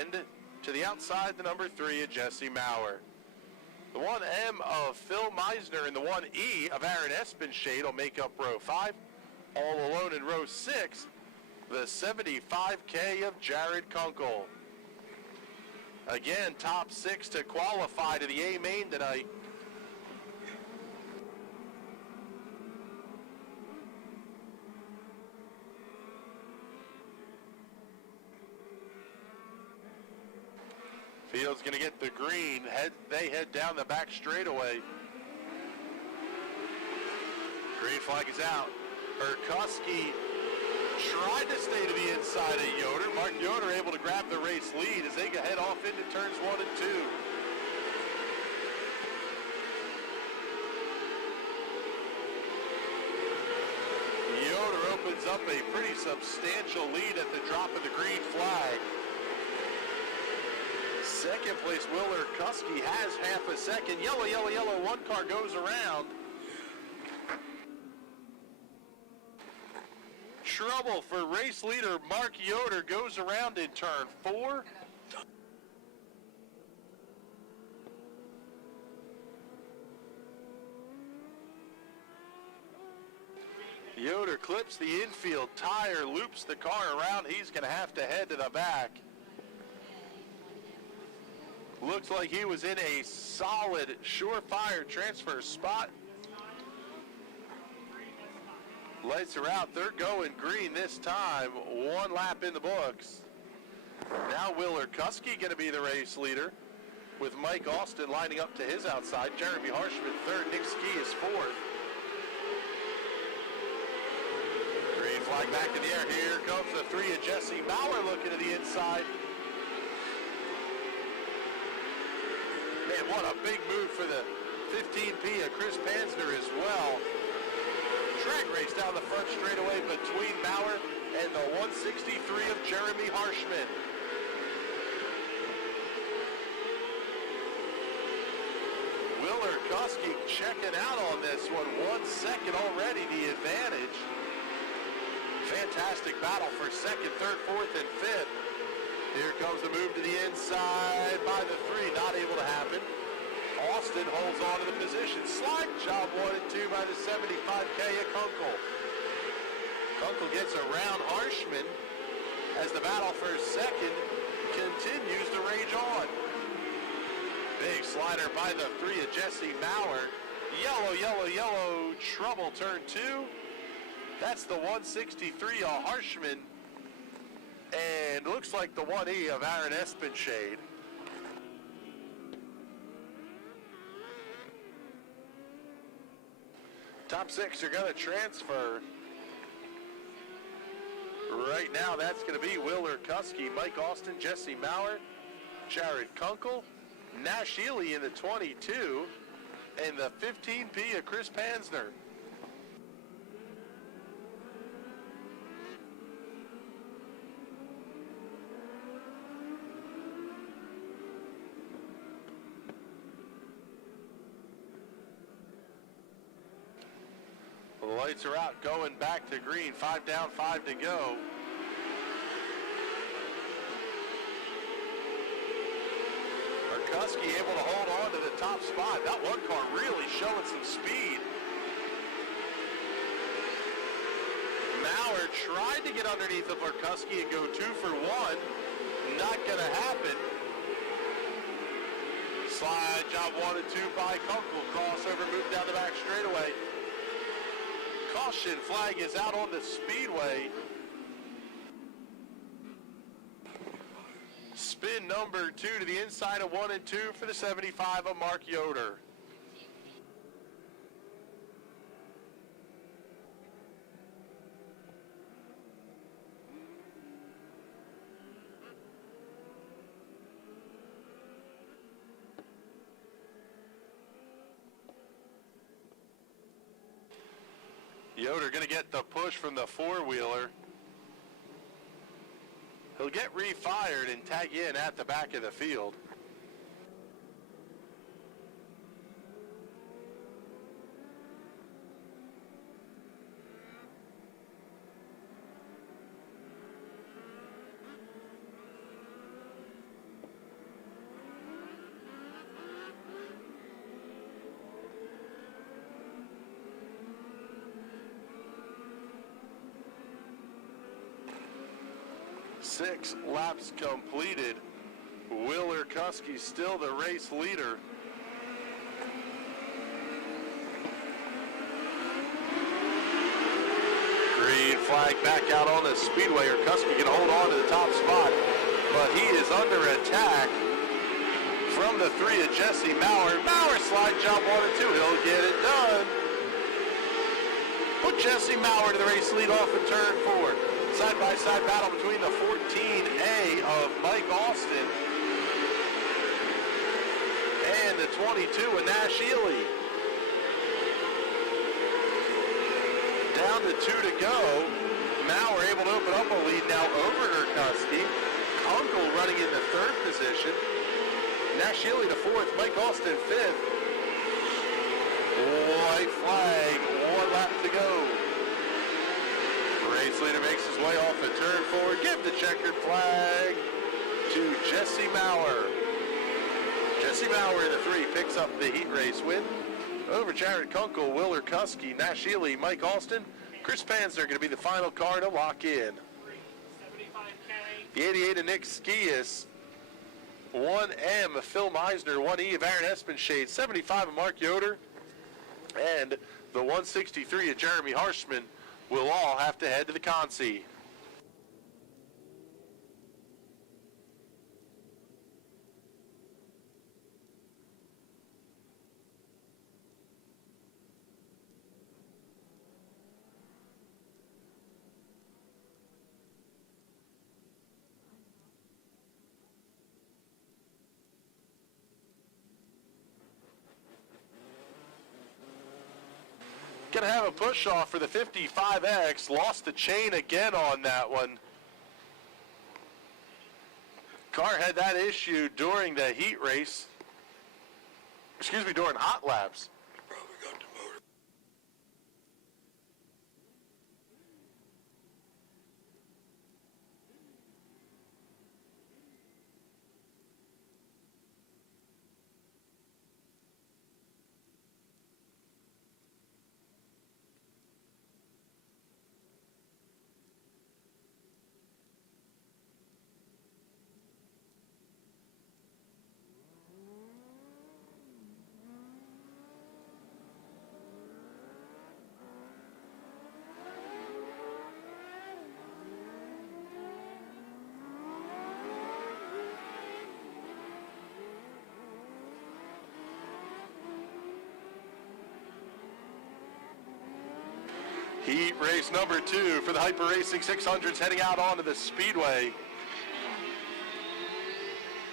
and to the outside, the number 3 of Jesse Maurer. The 1M of Phil Meisner and the 1E of Aaron Espenshade will make up row 5. All alone in row 6, the 75K of Jared Kunkel. Again, top 6 to qualify to the A main tonight. Field's going to get the green. They head down the back straightaway. Green flag is out. Urkuski tried to stay to the inside of Yoder. Martin Yoder able to grab the race lead as they head off into turns 1 and 2. Yoder opens up a pretty substantial lead at the drop of the green flag. Second place, Will Urkuski has half a second. Yellow, yellow, yellow. One car goes around. Trouble for race leader Mark Yoder, goes around in turn 4. Yoder clips the infield tire, loops the car around. He's going to have to head to the back. Looks like he was in a solid, surefire transfer spot. Lights are out. They're going green this time. 1 lap in the books. Now Will Urkuski going to be the race leader, with Mike Austin lining up to his outside. Jeremy Harshman third. Nick Ski is fourth. Green flag back in the air. Here comes the 3 of Jesse Maurer looking to the inside. Man, what a big move for the 15P of Chris Pansner as well. Drag race down the front straightaway between Maurer and the 163 of Jeremy Harshman. Will Urkuski checking out on this one. 1 second already the advantage. Fantastic battle for second, third, fourth, and fifth. Here comes the move to the inside by the 3. Not able to happen. Austin holds on to the position. Slide job 1 and 2 by the 75K of Kunkel. Kunkel gets around Harshman as the battle for second continues to rage on. Big slider by the 3 of Jesse Maurer. Yellow, yellow, yellow. Trouble turn 2. That's the 163 of Harshman. And looks like the 1E of Aaron Espenshade. Top 6 are going to transfer. Right now, that's going to be Will Urkuski, Mike Austin, Jesse Maurer, Jared Kunkel, Nash Ely in the 22, and the 15P of Chris Pansner. The lights are out, going back to green. 5 down, 5 to go. Urkuski able to hold on to the top spot. That one car really showing some speed. Maurer tried to get underneath of Urkuski and go 2 for 1. Not going to happen. Slide job 1 and 2 by Kunkel. Crossover move down the back straightaway. Caution flag is out on the speedway. Spin number 2 to the inside of 1 and 2 for the 75 of Mark Yoder. Yoder going to get the push from the four-wheeler. He'll get refired and tag in at the back of the field. Six laps completed. Will Urkuski still the race leader. Green flag back out on the speedway. Urkuski can hold on to the top spot, but he is under attack from the 3 of Jesse Maurer. Maurer slide job 1 and 2. He'll get it done. Jesse Maurer to the race lead off in turn 4. Side-by-side battle between the 14A of Mike Austin and the 22 of Nash Ely. Down to 2 to go. Maurer able to open up a lead now over Herkusky. Kunkel running in the 3rd position. Nash Ely to 4th. Mike Austin 5th. White flag. 1 lap to go. Race leader makes his way off at turn 4. Give the checkered flag to Jesse Maurer. Jesse Maurer in the 3 picks up the heat race win. Over Jared Kunkel, Will Herkusky, Nash Ely, Mike Austin. Chris Panzer going to be the final car to lock in. The 88 of Nick Skias. 1M of Phil Meisner. 1E of Aaron Espenshade. 75 of Mark Yoder. And the 163 of Jeremy Harshman will all have to head to the Consi. Gonna have a push off for the 55X. Lost the chain again on that one. Car had that issue during the heat race. Excuse me, during hot laps. Probably got the motor. Heat race number 2 for the Hyper Racing 600s heading out onto the Speedway.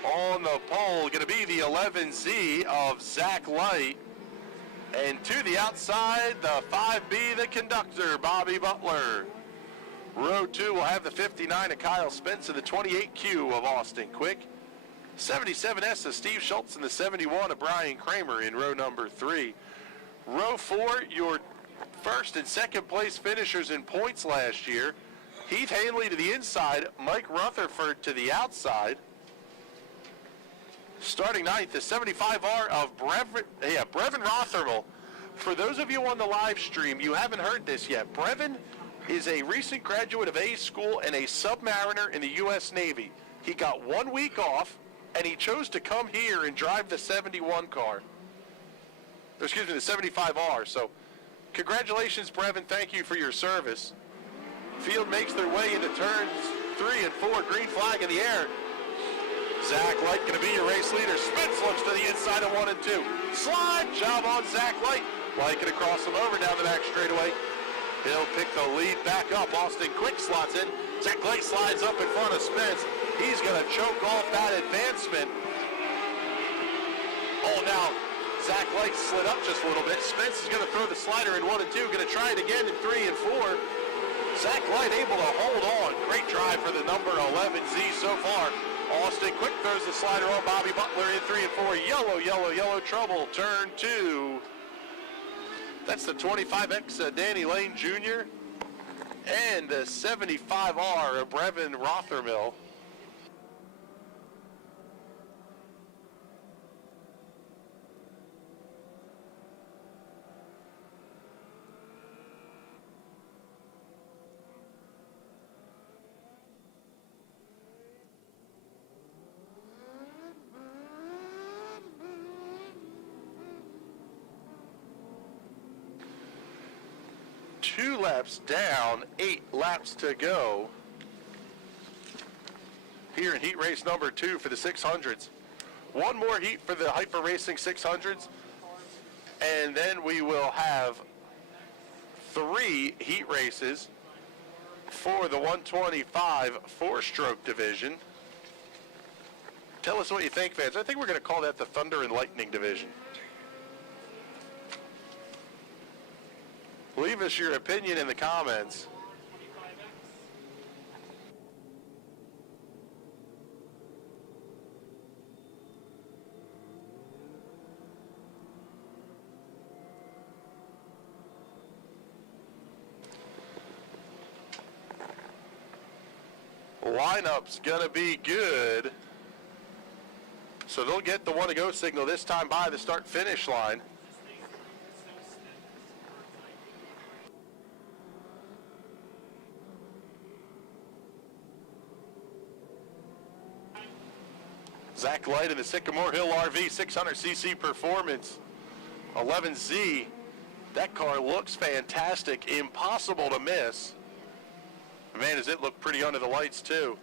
On the pole, going to be the 11Z of Zach Light. And to the outside, the 5B, the conductor, Bobby Butler. Row 2 will have the 59 of Kyle Spence and the 28Q of Austin Quick. 77S of Steve Schultz and the 71 of Brian Kramer in row number 3. Row 4, your first and second place finishers in points last year. Heath Hanley to the inside, Mike Rutherford to the outside. Starting ninth, the 75R of Brevin Rothermel. For those of you on the live stream, you haven't heard this yet. Brevin is a recent graduate of A school and a submariner in the U.S. Navy. He got 1 week off, and he chose to come here and drive the 71 car. Excuse me, the 75R. So, congratulations, Brevin. Thank you for your service. Field makes their way into turns 3 and 4. Green flag in the air. Zach Light going to be your race leader. Spence looks to the inside of 1 and 2. Slide job on Zach Light. Light going to cross him over down the back straightaway. He'll pick the lead back up. Austin Quick slots in. Zach Light slides up in front of Spence. He's going to choke off that advancement. Oh, now Zach Light slid up just a little bit. Spence is going to throw the slider in 1 and 2. Going to try it again in 3 and 4. Zach Light able to hold on. Great drive for the number 11Z so far. Austin Quick throws the slider on Bobby Butler in 3 and 4. Yellow, yellow, yellow trouble. Turn 2. That's the 25X Danny Lane Jr. and the 75R of Brevin Rothermel. Two laps down, 8 laps to go here in heat race number 2 for the 600s. One more heat for the Hyper Racing 600s, and then we will have 3 heat races for the 125 four-stroke division. Tell us what you think, fans. I think we're going to call that the Thunder and Lightning division. Leave us your opinion in the comments. Lineup's gonna be good. So they'll get the one to go signal this time by the start finish line. Zach Light in the Sycamore Hill RV 600cc Performance 11Z. That car looks fantastic, impossible to miss. Man, does it look pretty under the lights too.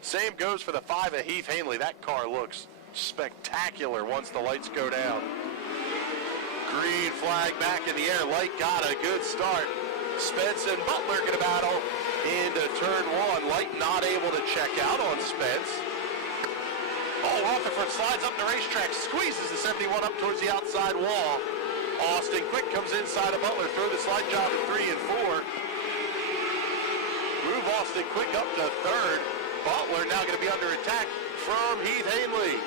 Same goes for the 5 of Heath Hanley. That car looks spectacular once the lights go down. Green flag back in the air. Light got a good start. Spence and Butler gonna battle into turn 1. Light not able to check out on Spence. Oh, Rutherford slides up the racetrack, squeezes the 71 up towards the outside wall. Austin Quick comes inside of Butler, throw the slide job at 3 and 4. Move Austin Quick up to 3rd. Butler now going to be under attack from Heath Hanley.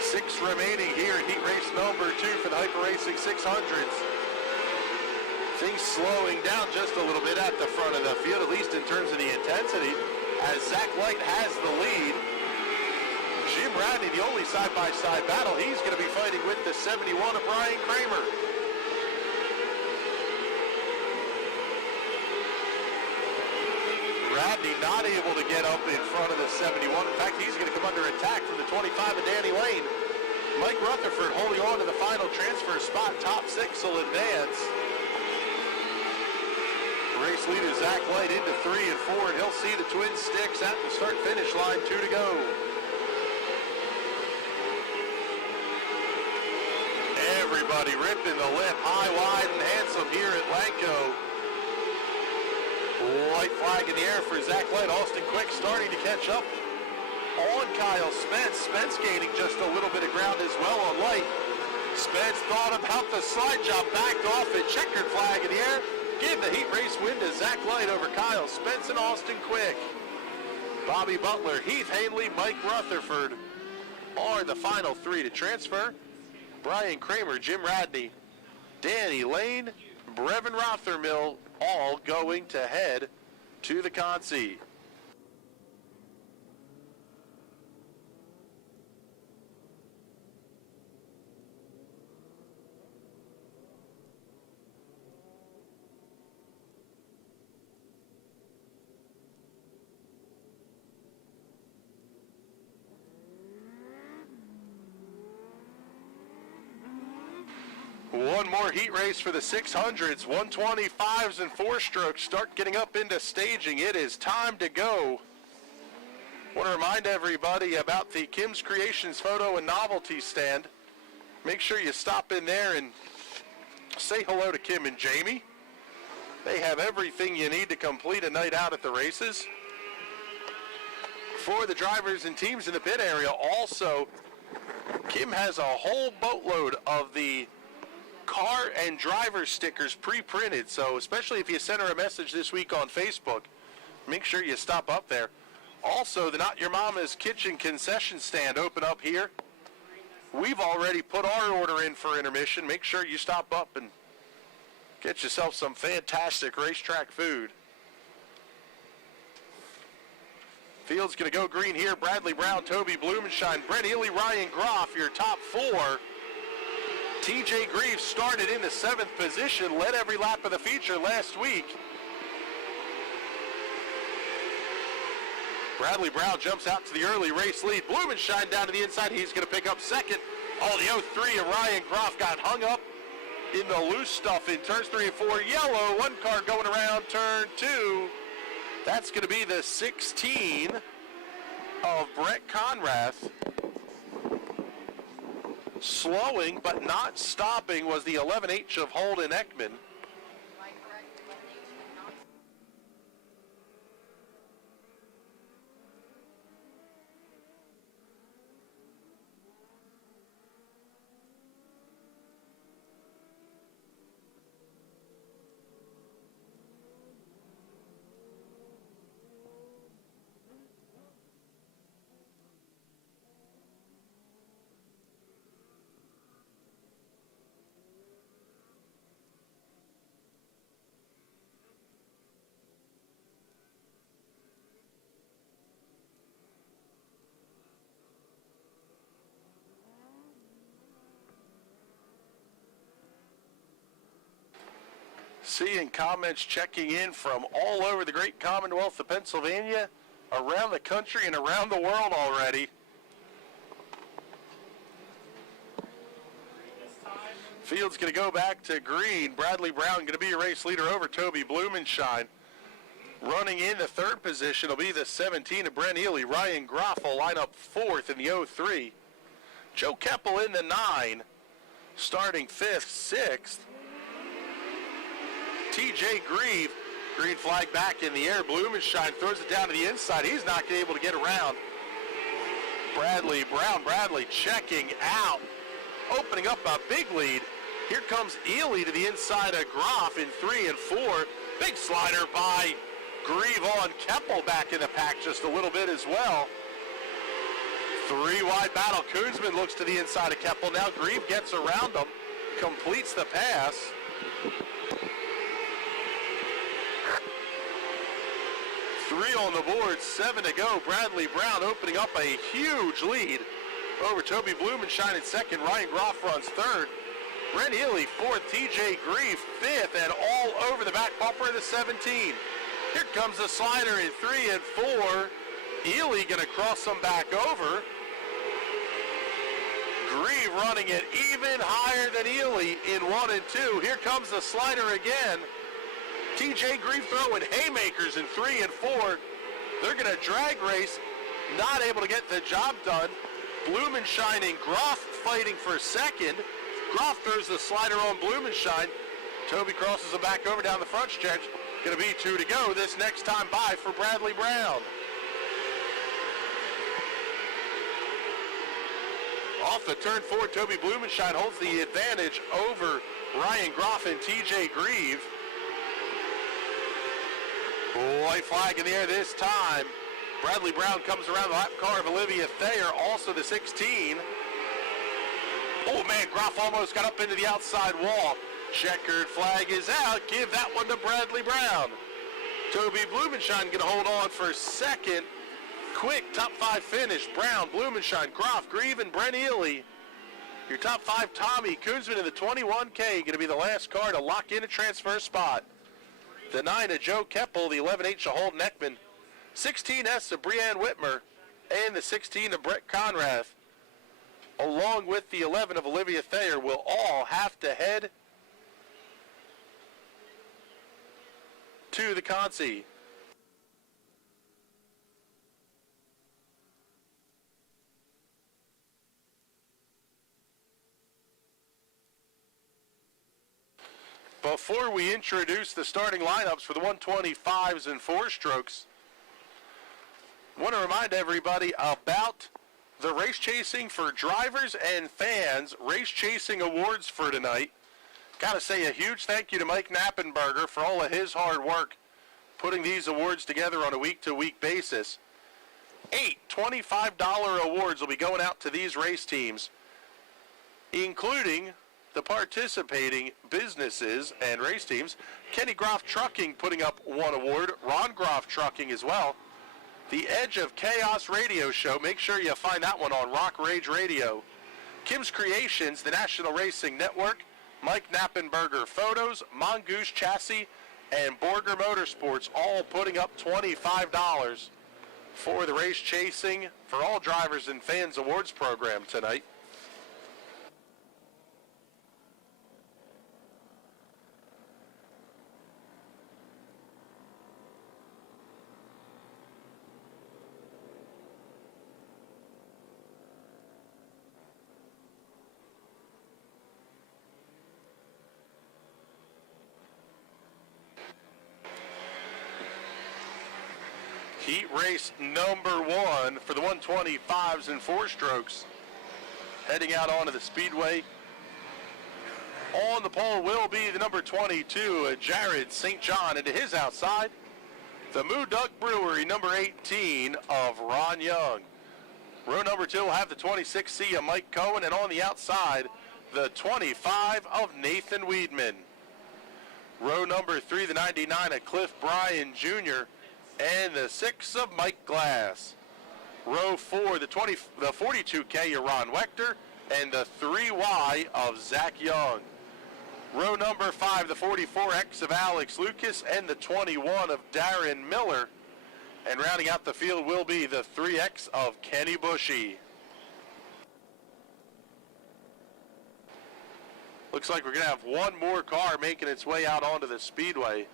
6 remaining here in heat race number 2 for the Hyper Racing 600s. Things slowing down just a little bit at the front of the field, at least in terms of the intensity, as Zach Light has the lead. Jim Radney, the only side-by-side battle, he's going to be fighting with the 71 of Brian Kramer. Radney not able to get up in front of the 71. In fact, he's going to come under attack from the 25 of Danny Lane. Mike Rutherford holding on to the final transfer spot. Top 6 will advance. Race leader Zach Light into 3 and 4, and he'll see the twin sticks at the start-finish line. 2 to go. Everybody ripping the lip high, wide, and handsome here at Lanco. White flag in the air for Zach Light. Austin Quick starting to catch up on Kyle Spence. Spence gaining just a little bit of ground as well on Light. Spence thought about the slide job, backed off it, checkered flag in the air. Give the heat race win to Zach Light over Kyle Spence and Austin Quick. Bobby Butler, Heath Hanley, Mike Rutherford are the final 3 to transfer. Brian Kramer, Jim Radney, Danny Lane, Brevin Rothermill, all going to head to the Consi. One more heat race for the 600s. 125s and 4-strokes start getting up into staging. It is time to go. Want to remind everybody about the Kim's Creations photo and novelty stand. Make sure you stop in there and say hello to Kim and Jamie. They have everything you need to complete a night out at the races. For the drivers and teams in the pit area, also, Kim has a whole boatload of the car and driver stickers pre-printed, so especially if you send her a message this week on Facebook, make sure you stop up there. Also, the Not Your Mama's Kitchen concession stand open up here. We've already put our order in for intermission. Make sure you stop up and get yourself some fantastic racetrack food. Field's going to go green here. Bradley Brown, Toby Blumenshine, Brent Ely, Ryan Groff, your top 4. TJ Greaves started in the 7th position, led every lap of the feature last week. Bradley Brown jumps out to the early race lead. Blumenshine down to the inside. He's going to pick up 2nd. Oh, the 03 of Ryan Groff got hung up in the loose stuff in turns 3 and 4. Yellow, 1 car going around turn 2. That's going to be the 16 of Brett Conrath. Slowing but not stopping was the 11H of Holden Ekman. Seeing comments checking in from all over the great Commonwealth of Pennsylvania, around the country and around the world already. Field's going to go back to green. Bradley Brown going to be your race leader over Toby Blumenshine. Running in the third position will be the 17 of Brent Ely. Ryan Groff will line up fourth in the 03. Joe Keppel in the 9, starting fifth, sixth. TJ Grieve, green flag back in the air. Blumenshine throws it down to the inside. He's not able to get around. Bradley Brown. Bradley checking out, opening up a big lead. Here comes Ely to the inside of Groff in 3 and 4. Big slider by Grieve on Keppel back in the pack just a little bit as well. 3-wide battle. Koonsman looks to the inside of Keppel. Now Grieve gets around him, completes the pass. Three on the board, 7 to go. Bradley Brown opening up a huge lead over Toby Blumenshine in second. Ryan Groff runs third. Brent Ely fourth. TJ Grieve fifth, and all over the back bumper of the 17. Here comes the slider in 3 and 4. Ely going to cross them back over. Grieve running it even higher than Ely in 1 and 2. Here comes the slider again. TJ Grieve throwing haymakers in 3 and 4. They're going to drag race, not able to get the job done. Blumenshine and Groff fighting for second. Groff throws the slider on Blumenshine. Toby crosses him back over down the front stretch. Going to be 2 to go this next time by for Bradley Brown. Off the turn 4, Toby Blumenshine holds the advantage over Ryan Groff and TJ Grieve. White flag in the air this time. Bradley Brown comes around the lap car of Olivia Thayer, also the 16. Oh man, Groff almost got up into the outside wall. Checkered flag is out. Give that one to Bradley Brown. Toby Blumenshine going to hold on for second. Quick top 5 finish. Brown, Blumenshine, Groff, Grieve, and Brent Ely. Your top 5, Tommy Koonsman in the 21K, going to be the last car to lock in a transfer spot. The 9 of Joe Keppel, the 11H of Holden Ekman, 16S of Breanne Whitmer, and the 16 of Brett Conrath, along with the 11 of Olivia Thayer, will all have to head to the Consi. Before we introduce the starting lineups for the 125s and 4-strokes, I want to remind everybody about the race chasing for drivers and fans, race chasing awards for tonight. Got to say a huge thank you to Mike Knappenberger for all of his hard work putting these awards together on a week-to-week basis. 8 $25 awards will be going out to these race teams, including the participating businesses and race teams. Kenny Groff Trucking putting up 1 award. Ron Groff Trucking as well. The Edge of Chaos radio show. Make sure you find that one on Rock Rage Radio. Kim's Creations, the National Racing Network. Mike Knappenberger Photos, Mongoose Chassis, and Borger Motorsports all putting up $25 for the Race Chasing for All Drivers and Fans Awards program tonight. Heat race number 1 for the 125s and 4-strokes. Heading out onto the speedway. On the pole will be the number 22, Jared St. John, and to his outside, the Moo Duck Brewery, number 18 of Ron Young. Row number 2 will have the 26C of Mike Cohen, and on the outside, the 25 of Nathan Weedman. Row number 3, the 99 of Cliff Bryan Jr., and the 6 of Mike Glass. Row 4, the 42K of Ron Wechter, and the 3Y of Zach Young. Row number 5, the 44X of Alex Lucas, and the 21 of Darren Miller. And rounding out the field will be the 3X of Kenny Bushy. Looks like we're going to have one more car making its way out onto the speedway.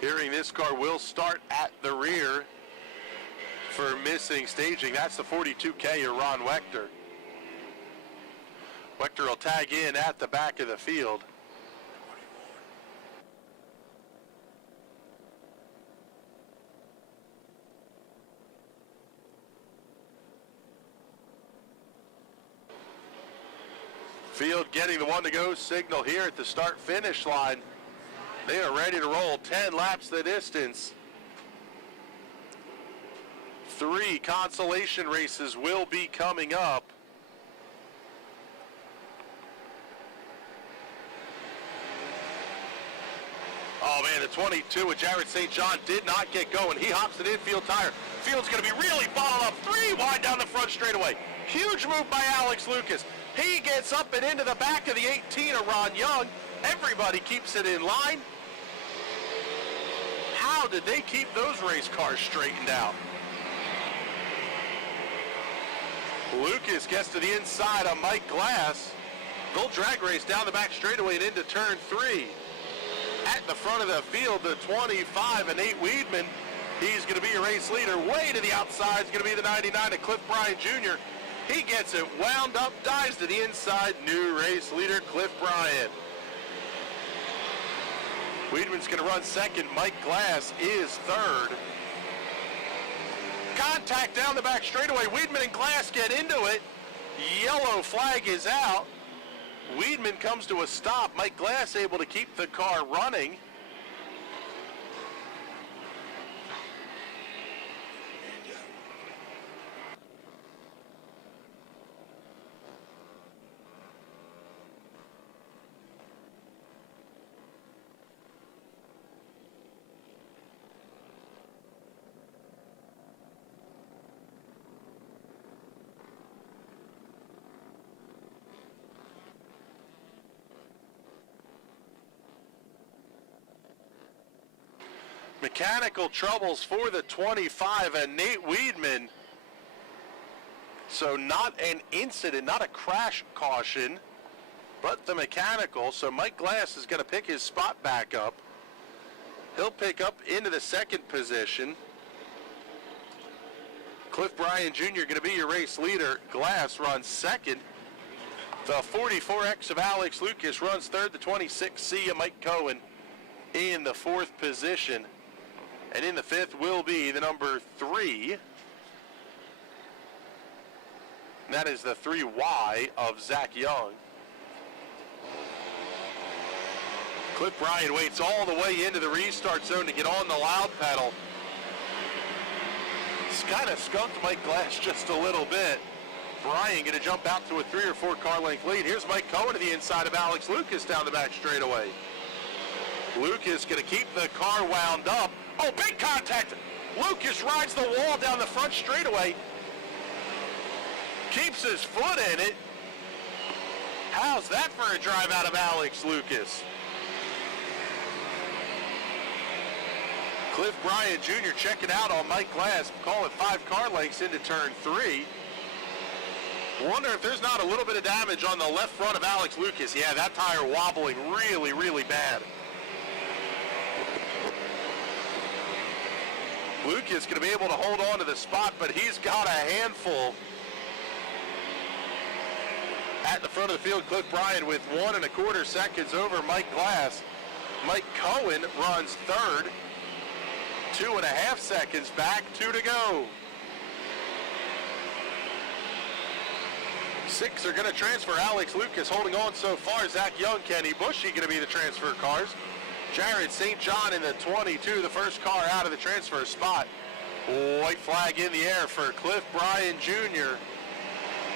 Hearing this car will start at the rear for missing staging. That's the 42K of Ron Wechter. Wechter will tag in at the back of the field. Field getting the one to go signal here at the start-finish line. They are ready to roll. 10 laps the distance. 3 consolation races will be coming up. Oh man, the 22 with Jared St. John did not get going. He hops an infield tire. Field's going to be really bottled up. 3 wide down the front straightaway. Huge move by Alex Lucas. He gets up and into the back of the 18 of Ron Young. Everybody keeps it in line. How did they keep those race cars straightened out? Lucas gets to the inside of Mike Glass. They'll drag race down the back straightaway and into turn 3. At the front of the field, the 25 and Nate Weedman. He's going to be your race leader. Way to the outside is going to be the 99 of Cliff Bryan Jr. He gets it wound up, dives to the inside. New race leader, Cliff Bryan. Weedman's going to run second. Mike Glass is third. Contact down the back straightaway. Weedman and Glass get into it. Yellow flag is out. Weedman comes to a stop. Mike Glass able to keep the car running. Mechanical troubles for the 25 and Nate Weedman. So not an incident, not a crash caution, but the mechanical. So Mike Glass is going to pick his spot back up. He'll pick up into the second position. Cliff Bryan Jr. going to be your race leader. Glass runs second. The 44X of Alex Lucas runs third. The 26C of Mike Cohen in the fourth position. And in the fifth will be the number 3. And that is the 3Y of Zach Young. Cliff Bryan waits all the way into the restart zone to get on the loud pedal. It's kind of skunked Mike Glass just a little bit. Bryan going to jump out to a 3 or 4 car length lead. Here's Mike Cohen to the inside of Alex Lucas down the back straightaway. Lucas going to keep the car wound up. Oh, big contact. Lucas rides the wall down the front straightaway. Keeps his foot in it. How's that for a drive out of Alex Lucas? Cliff Bryan Jr. checking out on Mike Glass. Call it 5 car lengths into turn 3. Wonder if there's not a little bit of damage on the left front of Alex Lucas. Yeah, that tire wobbling really, really bad. Lucas going to be able to hold on to the spot, but he's got a handful At the front of the field, Cliff Bryan with 1 1/4 seconds over Mike Glass. Mike Cohen runs third. 2.5 seconds back, 2 to go. 6 are going to transfer. Alex Lucas holding on so far. Zach Young, Kenny Bushy going to be the transfer cars. Jared St. John in the 22, the first car out of the transfer spot. White flag in the air for Cliff Bryan Jr.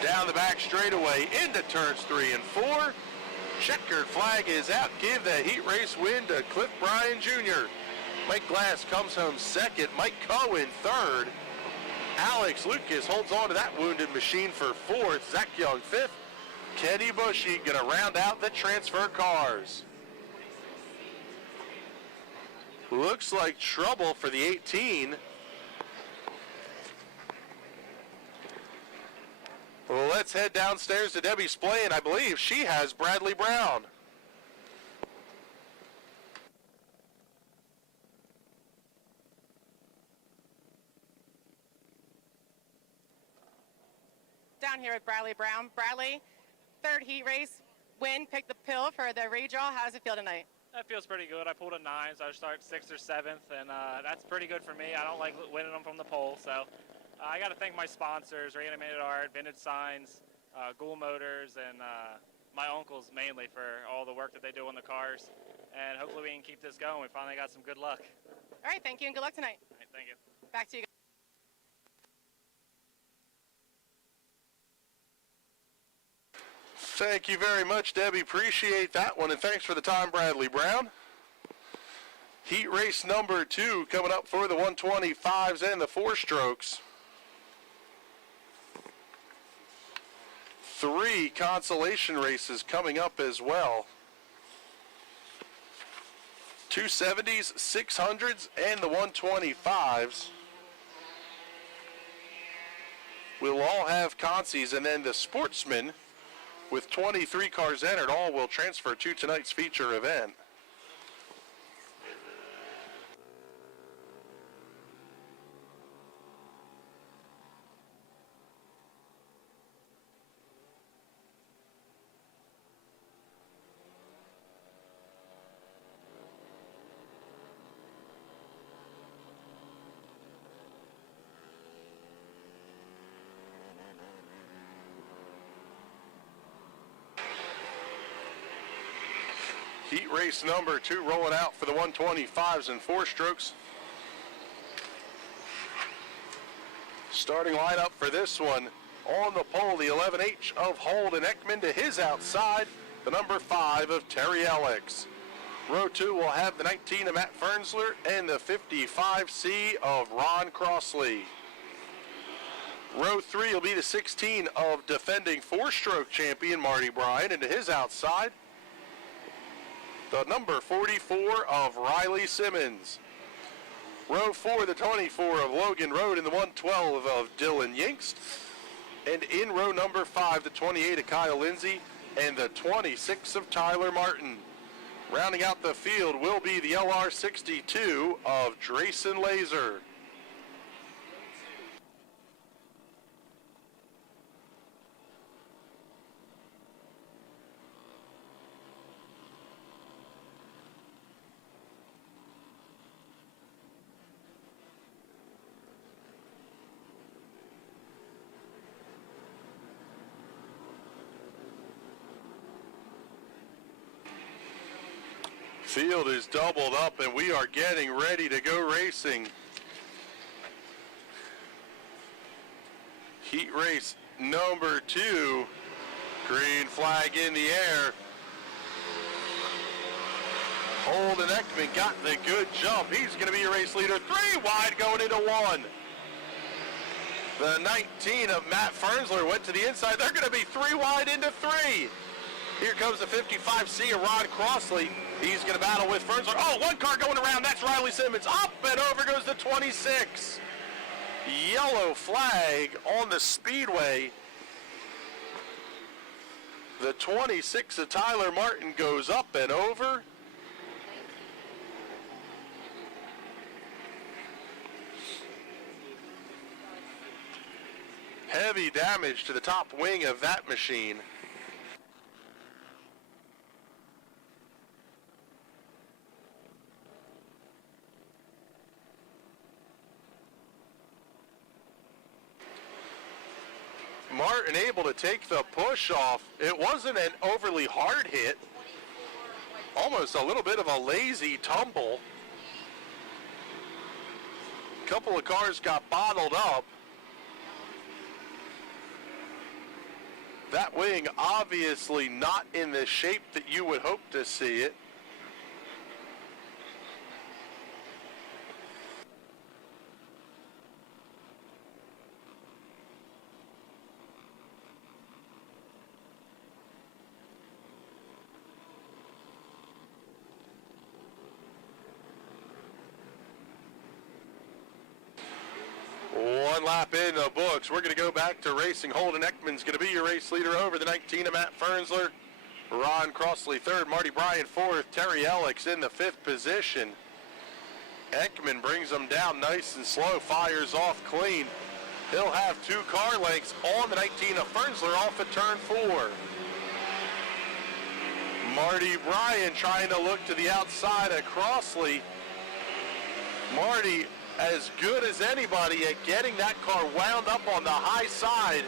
Down the back straightaway into turns 3 and 4. Checkered flag is out. Give the heat race win to Cliff Bryan Jr. Mike Glass comes home second. Mike Cohen third. Alex Lucas holds on to that wounded machine for fourth. Zach Young fifth. Kenny Bushy going to round out the transfer cars. Looks like trouble for the 18. Well, let's head downstairs to Debbie Splay, and I believe she has Bradley Brown. Down here with Bradley Brown. Bradley, third heat race win, picked the pill for the redraw. How does it feel tonight? That feels pretty good. I pulled a 9, so I start 6th or 7th, and that's pretty good for me. I don't like winning them from the pole, so I got to thank my sponsors, Reanimated Art, Vintage Signs, Ghoul Motors, and my uncles mainly for all the work that they do on the cars. And hopefully we can keep this going. We finally got some good luck. All right, thank you and good luck tonight. All right, thank you. Back to you guys. Thank you very much, Debbie. Appreciate that one, and thanks for the time, Bradley Brown. Heat race number 2 coming up for the 125s and the 4-strokes. 3 consolation races coming up as well. 270s, 600s, and the 125s. We'll all have consies, and then the Sportsman, with 23 cars entered, all will transfer to tonight's feature event. Heat race number 2 rolling out for the 125s and 4-strokes. Starting lineup for this one, on the pole, the 11H of Holden Ekman to his outside, the number 5 of Terry Alex. Row 2 will have the 19 of Matt Fernsler and the 55C of Ron Crossley. Row 3 will be the 16 of defending 4-stroke champion Marty Bryan, and to his outside, the number 44 of Riley Simmons. Row 4, the 24 of Logan Road, and the 112 of Dylan Yinkst. And in row number 5, the 28 of Kyle Lindsay and the 26 of Tyler Martin. Rounding out the field will be the LR62 of Drayson Laser. Field is doubled up and we are getting ready to go racing. Heat race number 2. Green flag in the air. Holden Ekman got the good jump. He's going to be your race leader. 3 wide going into 1. The 19 of Matt Fernsler went to the inside. They're going to be 3 wide into 3. Here comes the 55C of Ron Crossley. He's going to battle with Fernsler. Oh, 1 car going around. That's Riley Simmons. Up and over goes the 26. Yellow flag on the speedway. The 26 of Tyler Martin goes up and over. Heavy damage to the top wing of that machine. Martin able to take the push off. It wasn't an overly hard hit. Almost a little bit of a lazy tumble. A couple of cars got bottled up. That wing obviously not in the shape that you would hope to see it. One lap in the books. We're going to go back to racing. Holden Ekman's going to be your race leader over the 19 of Matt Fernsler. Ron Crossley third, Marty Bryan fourth, Terry Alex in the fifth position. Ekman brings them down nice and slow, fires off clean. He'll have 2 car lengths on the 19 of Fernsler off at turn 4. Marty Bryan trying to look to the outside of Crossley. Marty as good as anybody at getting that car wound up on the high side.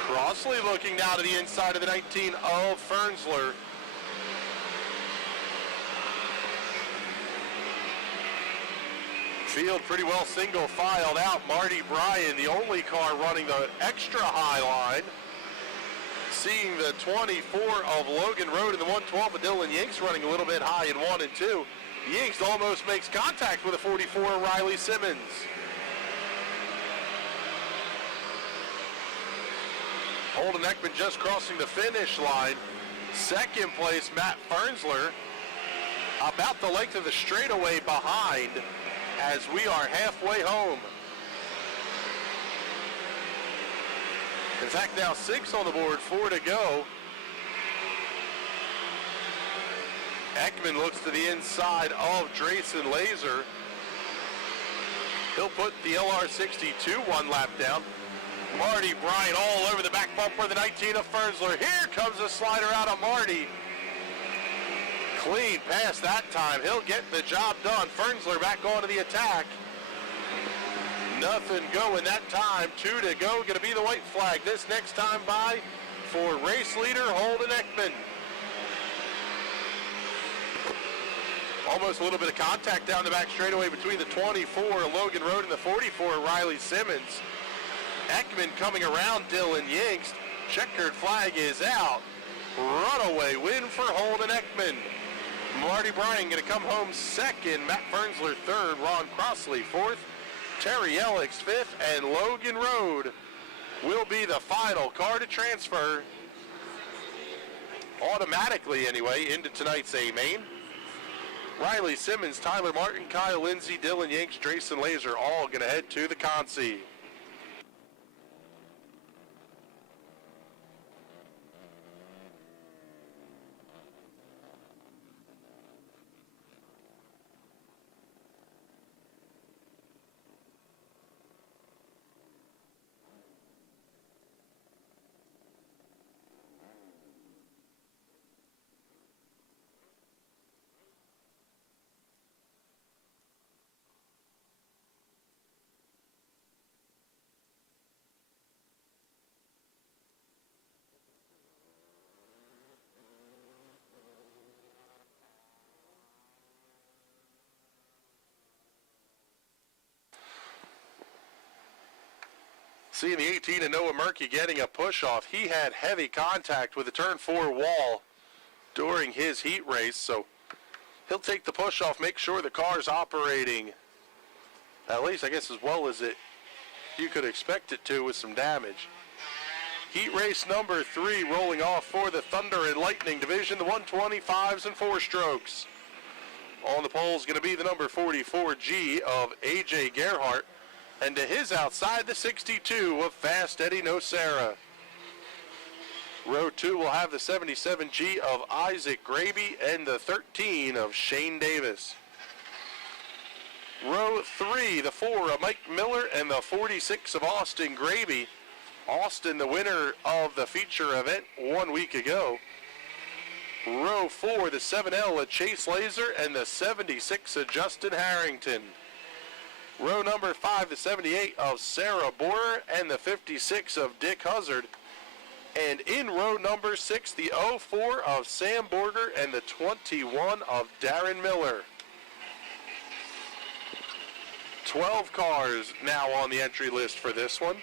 Crossley looking now to the inside of the 19 of Fernsler. Field pretty well single filed out. Marty Bryan, the only car running the extra high line. Seeing the 24 of Logan Road and the 112 of Dylan Yanks running a little bit high in 1 and 2. Yanks almost makes contact with the 44 of Riley Simmons. Holden Ekman just crossing the finish line. Second place, Matt Fernsler, about the length of the straightaway behind as we are halfway home. In fact, now 6 on the board, 4 to go. Ekman looks to the inside of Drayson Laser. He'll put the LR62 1 lap down. Marty Bryan all over the back bumper, the 19 of Fernsler. Here comes a slider out of Marty. Clean pass that time. He'll get the job done. Fernsler back onto the attack. Nothing going that time. 2 to go. Going to be the white flag this next time by for race leader Holden Ekman. Almost a little bit of contact down the back straightaway between the 24 Logan Road and the 44 Riley Simmons. Ekman coming around Dylan Yanks. Checkered flag is out. Runaway win for Holden Ekman. Marty Bryan going to come home second. Matt Fernsler third. Ron Crossley fourth. Terry Alex fifth. And Logan Road will be the final car to transfer automatically anyway into tonight's A main. Riley Simmons, Tyler Martin, Kyle Lindsay, Dylan Yanks, Drayson Laser all going to head to the Consi. Seeing the 18 of Noah Murky getting a push off. He had heavy contact with the turn 4 wall during his heat race, so he'll take the push off, make sure the car's operating at least, I guess, as well as you could expect it to with some damage. Heat race number 3 rolling off for the Thunder and Lightning division, the 125s and 4 strokes. On the pole is going to be the number 44G of A.J. Gerhardt. And to his outside, the 62 of Fast Eddie Nocera. Row 2 will have the 77G of Isaac Graby and the 13 of Shane Davis. Row 3, the 4 of Mike Miller and the 46 of Austin Graby. Austin, the winner of the feature event 1 week ago. Row 4, the 7L of Chase Laser and the 76 of Justin Harrington. Row number 5, the 78 of Sarah Borer and the 56 of Dick Huzzard. And in row number 6, the 04 of Sam Borger and the 21 of Darren Miller. 12 cars now on the entry list for this one.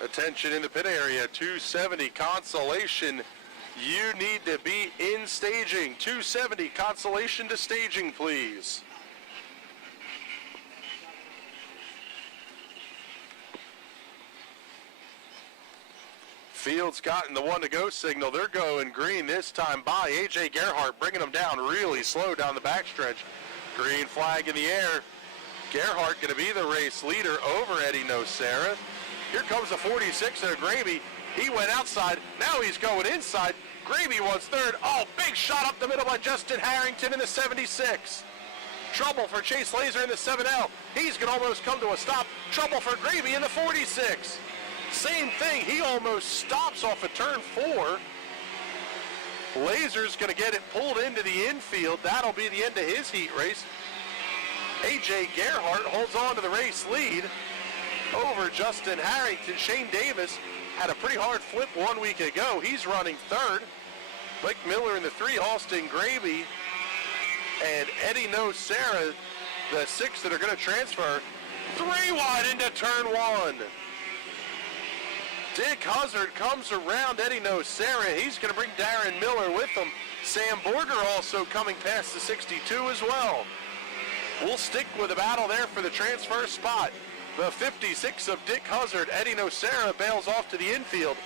Attention in the pit area, 270 Consolation. You need to be in staging. 270 Consolation to staging, please. Field's gotten the one to go signal. They're going green this time by AJ Gerhardt, bringing them down really slow down the backstretch. Green flag in the air. Gerhardt going to be the race leader over Eddie Nocera. Here comes the 46 of Gravy. He went outside. Now he's going inside. Gravy was third. Oh, big shot up the middle by Justin Harrington in the 76. Trouble for Chase Laser in the 7L. He's going to almost come to a stop. Trouble for Gravy in the 46. Same thing. He almost stops off of turn 4. Laser's going to get it pulled into the infield. That'll be the end of his heat race. AJ Gerhardt holds on to the race lead over Justin Harrington. Shane Davis had a pretty hard flip 1 week ago. He's running third. Mike Miller in the 3, Austin Gravy and Eddie Nocera, the 6 that are going to transfer. 3 wide into turn 1. Dick Huzzard comes around Eddie Nocera. He's going to bring Darren Miller with him. Sam Borger also coming past the 62 as well. We'll stick with the battle there for the transfer spot. The 56 of Dick Huzzard, Eddie Nocera bails off to the infield.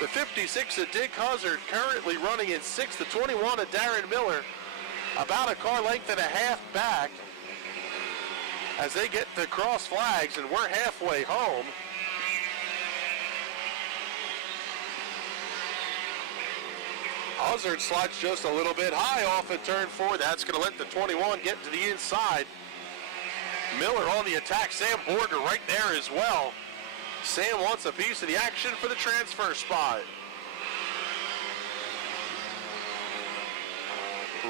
The 56 of Dick Huzzard currently running in 6th. The 21 of Darren Miller about a car length and a half back as they get the cross flags, and we're halfway home. Huzzard slides just a little bit high off at turn 4. That's going to let the 21 get to the inside. Miller on the attack. Sam Borger right there as well. Sam wants a piece of the action for the transfer spot.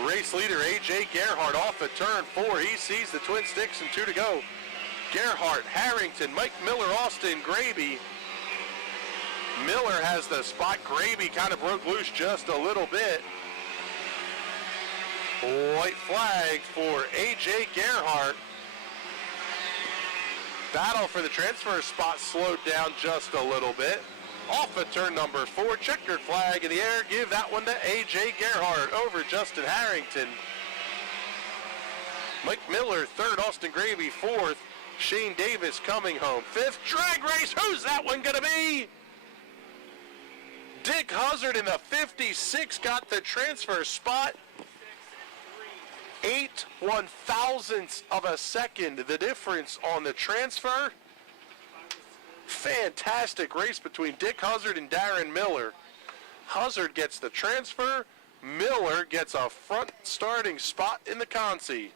Race leader AJ Gerhardt off at turn 4. He sees the twin sticks and 2 to go. Gerhardt, Harrington, Mike Miller, Austin Gravy. Miller has the spot. Gravy kind of broke loose just a little bit. White flag for AJ Gerhardt. Battle for the transfer spot slowed down just a little bit. Off at turn number 4, checkered flag in the air. Give that one to AJ Gerhardt over Justin Harrington. Mike Miller, 3rd, Austin Gravy, 4th. Shane Davis coming home, 5th. Drag race, who's that one gonna be? Dick Huzzard in the 56 got the transfer spot. 8 1/1000ths of a second, the difference on the transfer. Fantastic race between Dick Huzzard and Darren Miller. Huzzard gets the transfer. Miller gets a front starting spot in the Consi.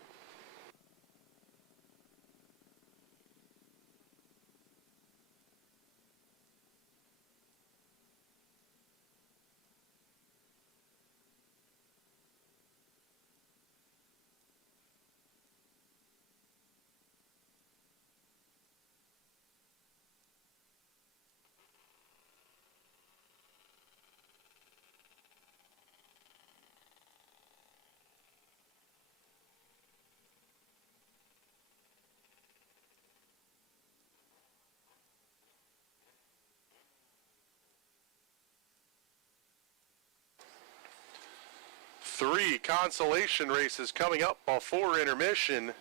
3 consolation races coming up before intermission.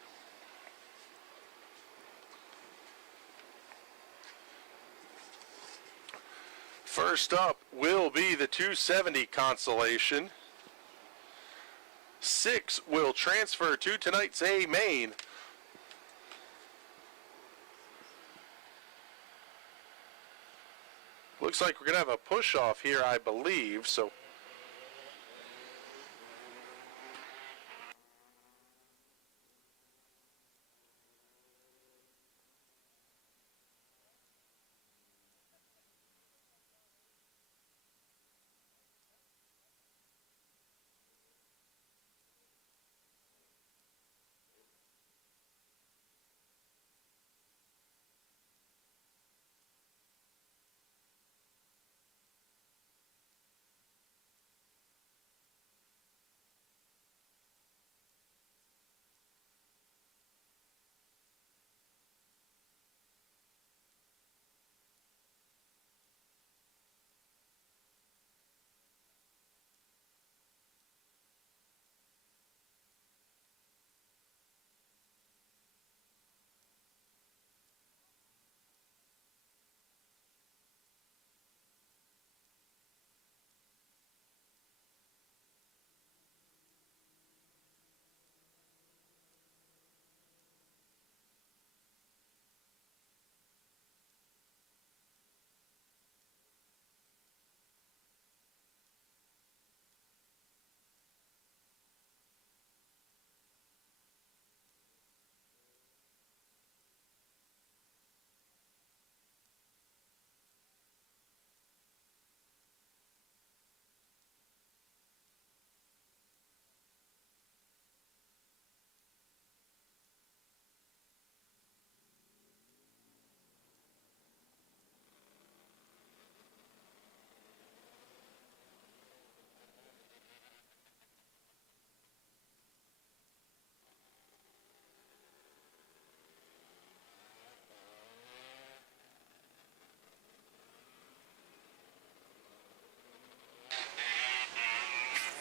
First up will be the 270 consolation. 6 will transfer to tonight's A main. Looks like we're going to have a push-off here, I believe, so...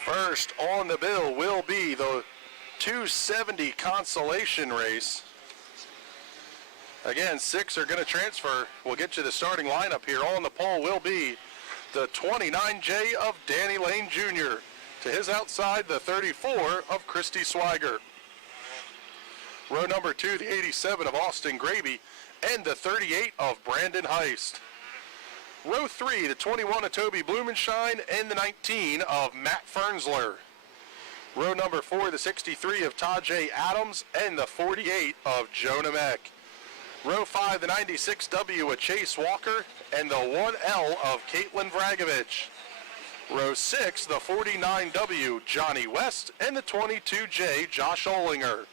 First on the bill will be the 270 consolation race. Again, 6 are going to transfer. We'll get you the starting lineup here. On the pole will be the 29J of Danny Lane Jr. To his outside, the 34 of Christy Swiger. Row number 2, the 87 of Austin Graby, and the 38 of Brandon Heist. Row 3, the 21 of Toby Blumenshine, and the 19 of Matt Fernsler. Row number 4, the 63 of Tajay Adams, and the 48 of Jonah Meck. Row 5, the 96W of Chase Walker, and the 1L of Caitlin Vragovich. Row 6, the 49W Johnny West, and the 22J Josh Olinger.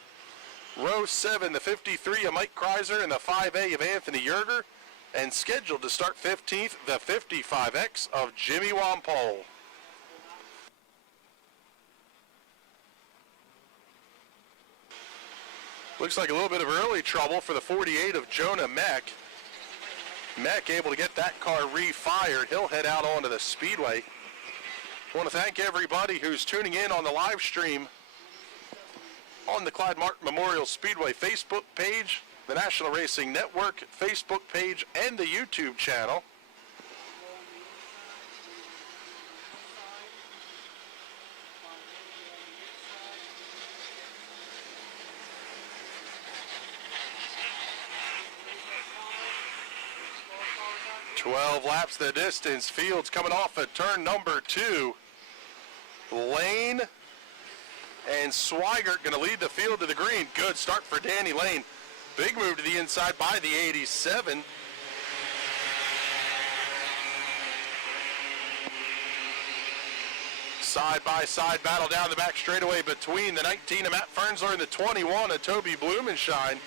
Row 7, the 53 of Mike Kreiser, and the 5A of Anthony Yerger. And scheduled to start 15th, the 55X of Jimmy Wampole. Looks like a little bit of early trouble for the 48 of Jonah Meck. Meck able to get that car refired. He'll head out onto the speedway. I want to thank everybody who's tuning in on the live stream on the Clyde Martin Memorial Speedway Facebook page, the National Racing Network Facebook page, and the YouTube channel. "12 laps the distance." Fields coming off at turn number 2. Lane and Swigert going to lead the field to the green. Good start for Danny Lane. Big move to the inside by the 87. Side-by-side battle down the back straightaway between the 19 of Matt Fernsler and the 21 of Toby Blumenshine.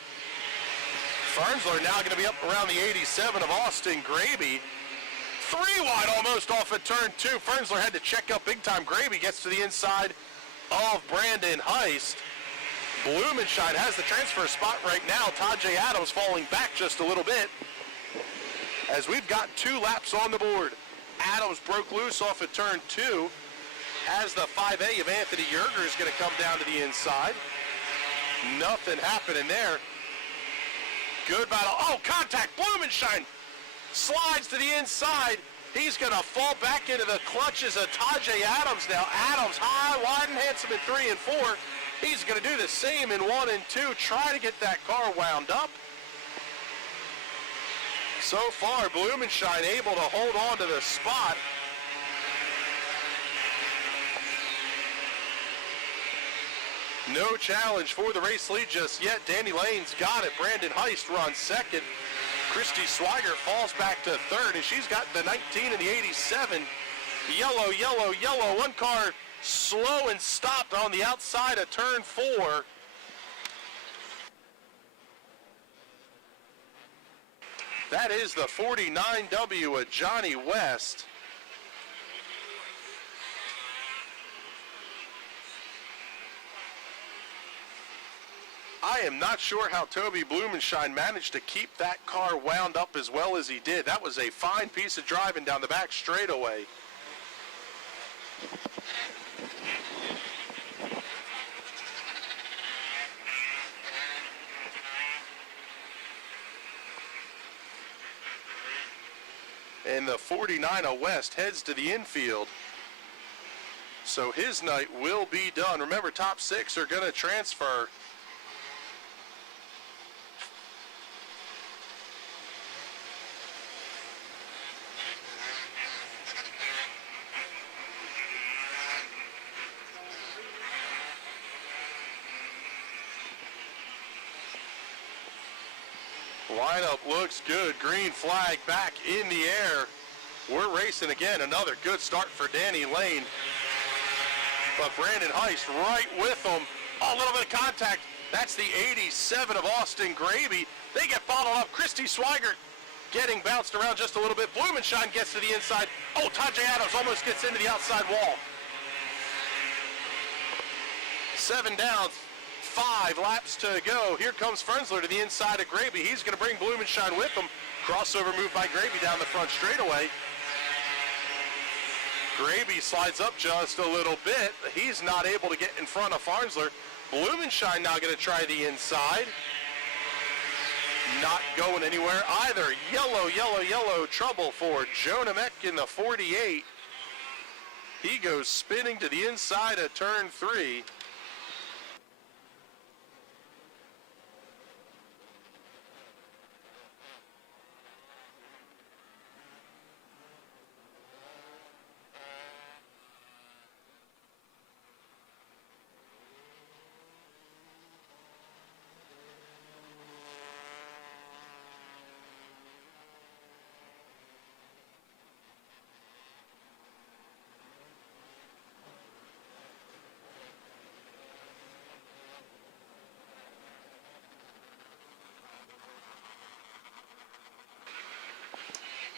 Fernsler now going to be up around the 87 of Austin Graby. 3 wide almost off at turn 2. Fernsler had to check up big time. Graby gets to the inside of Brandon Heist. Blumenshine has the transfer spot right now. Tajay Adams falling back just a little bit as we've got 2 laps on the board. Adams broke loose off at turn 2. as the 5A of Anthony Yerger is going to come down to the inside. Nothing happening there. Good battle. Oh, contact. Blumenshine slides to the inside. He's going to fall back into the clutches of Tajay Adams now. Adams high, wide, and handsome in 3 and 4. He's going to do the same in 1 and 2. Try to get that car wound up. So far, Blumenshine able to hold on to the spot. No challenge for the race lead just yet. Danny Lane's got it. Brandon Heist runs second. Christy Swiger falls back to third, and she's got the 19 and the 87. Yellow, yellow, yellow. One car slow and stopped on the outside of turn 4. That is the 49W of Johnny West. I am not sure how Toby Blumenshine managed to keep that car wound up as well as he did. That was a fine piece of driving down the back straightaway. And the 49 of West heads to the infield. So his night will be done. Remember, top 6 are going to transfer. Lineup looks good. Green flag back in the air. We're racing again. Another good start for Danny Lane. But Brandon Heist right with him. Oh, a little bit of contact. That's the 87 of Austin Gravy. They get bottled up. Christy Swigert getting bounced around just a little bit. Blumenshine gets to the inside. Oh, Tajay Adams almost gets into the outside wall. 7 down. 5 laps to go. Here comes Fernsler to the inside of Gravy. He's going to bring Blumenshine with him. Crossover move by Gravy down the front straightaway. Gravy slides up just a little bit. He's not able to get in front of Fernsler. Blumenshine now going to try the inside. Not going anywhere either. Yellow, yellow, yellow trouble for Jonah Meck in the 48. He goes spinning to the inside of turn 3.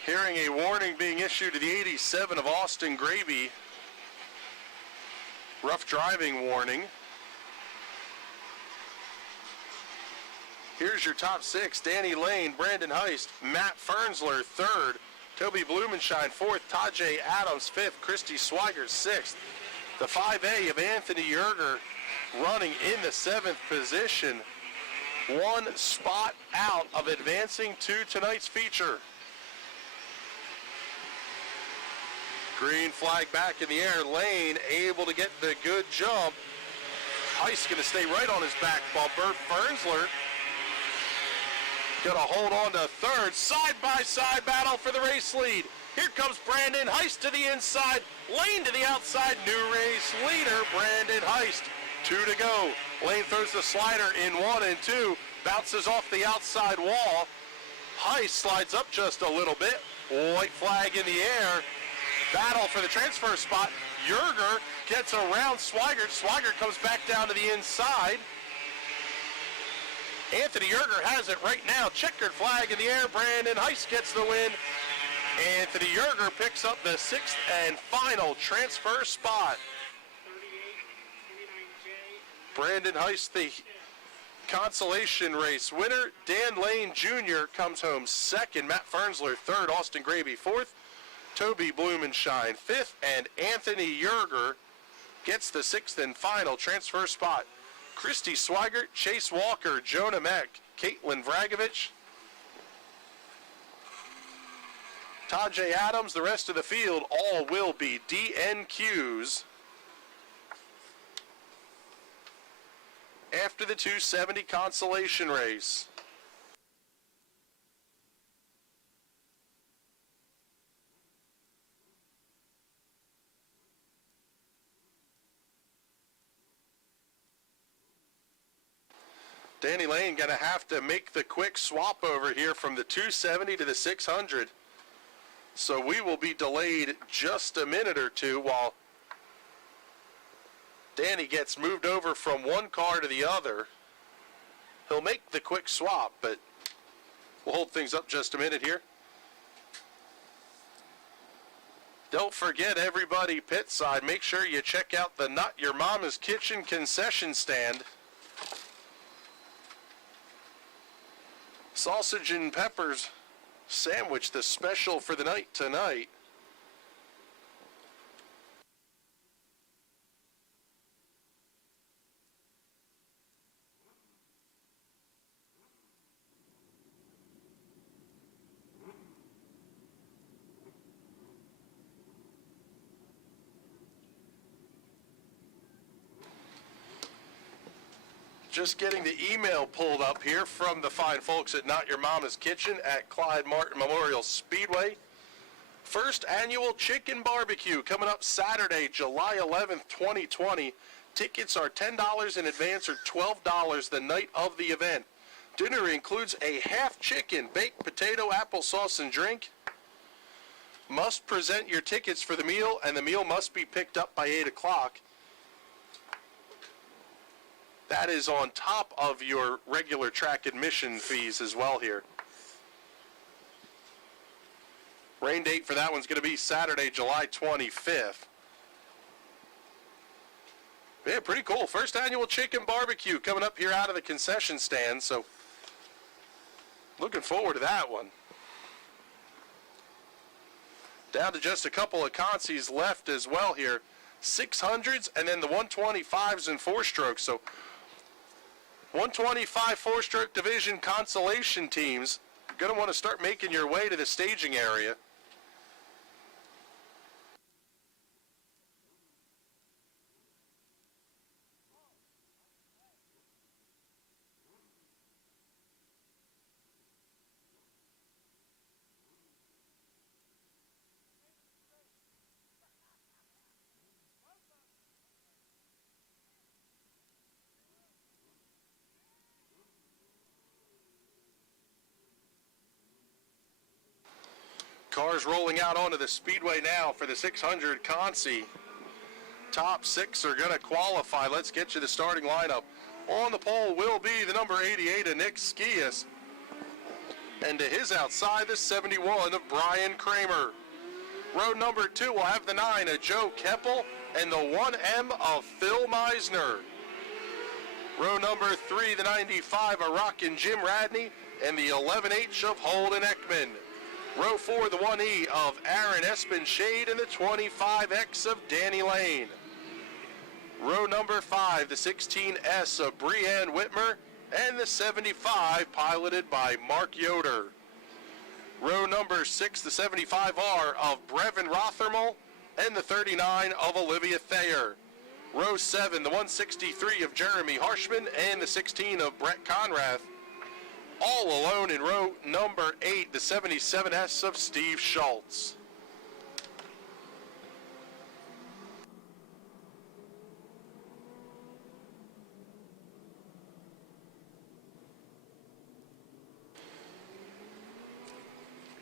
Hearing a warning being issued to the 87 of Austin Gravy. Rough driving warning. Here's your top 6. Danny Lane, Brandon Heist, Matt Fernsler, 3rd. Toby Blumenshine, 4th. Tajay Adams, 5th. Christy Swigert, 6th. The 5A of Anthony Yerger running in the 7th position. 1 spot out of advancing to tonight's feature. Green flag back in the air. Lane able to get the good jump. Heist going to stay right on his back bumper. Fernsler going to hold on to 3rd. Side-by-side battle for the race lead. Here comes Brandon Heist to the inside. Lane to the outside. New race leader, Brandon Heist. 2 to go. Lane throws the slider in 1 and 2. Bounces off the outside wall. Heist slides up just a little bit. White flag in the air. Battle for the transfer spot. Yerger gets around Swigert. Swigert comes back down to the inside. Anthony Yerger has it right now. Checkered flag in the air. Brandon Heist gets the win. Anthony Yerger picks up the 6th and final transfer spot. Brandon Heist, the consolation race winner. Dan Lane Jr. comes home 2nd. Matt Fernsler 3rd. Austin Gravy 4th. Toby Blumenshine 5th, and Anthony Yerger gets the 6th and final transfer spot. Christy Swigert, Chase Walker, Jonah Mack, Caitlin Vragovich, Tajay Adams, the rest of the field, all will be DNQs after the 270 consolation race. Danny Lane going to have to make the quick swap over here from the 270 to the 600. So we will be delayed just a minute or two while Danny gets moved over from one car to the other. He'll make the quick swap, but we'll hold things up just a minute here. Don't forget, everybody pit side, make sure you check out the Not Your Mama's Kitchen concession stand. Sausage and peppers sandwich, the special for the night tonight. Just getting the email pulled up here from the fine folks at Not Your Mama's Kitchen at Clyde Martin Memorial Speedway. First annual chicken barbecue coming up Saturday, July 11th, 2020. Tickets are $10 in advance or $12 the night of the event. Dinner includes a half chicken, baked potato, applesauce, and drink. Must present your tickets for the meal, and the meal must be picked up by 8 o'clock. That is on top of your regular track admission fees as well here. Rain date for that one's going to be Saturday, July 25th. Yeah, pretty cool. First annual chicken barbecue coming up here out of the concession stand, so looking forward to that one. Down to just a couple of consies left as well here. 600s and then the 125s and 4-strokes. So 125 4-stroke division consolation teams are going to want to start making your way to the staging area. Cars rolling out onto the speedway now for the 600 Consi. Top 6 are going to qualify. Let's get you the starting lineup. On the pole will be the number 88 of Nick Skias. And to his outside, the 71 of Brian Kramer. Row number 2 will have the 9 of Joe Keppel and the 1M of Phil Meisner. Row number 3, the 95 of Rockin' Jim Radney and the 11H of Holden Ekman. Row 4, the 1E of Aaron Espenshade and the 25X of Danny Lane. Row number 5, the 16S of Breanne Whitmer and the 75 piloted by Mark Yoder. Row number 6, the 75R of Brevin Rothermel and the 39 of Olivia Thayer. Row 7, the 163 of Jeremy Harshman and the 16 of Brett Conrath. All alone in row number 8, the 77S of Steve Schultz.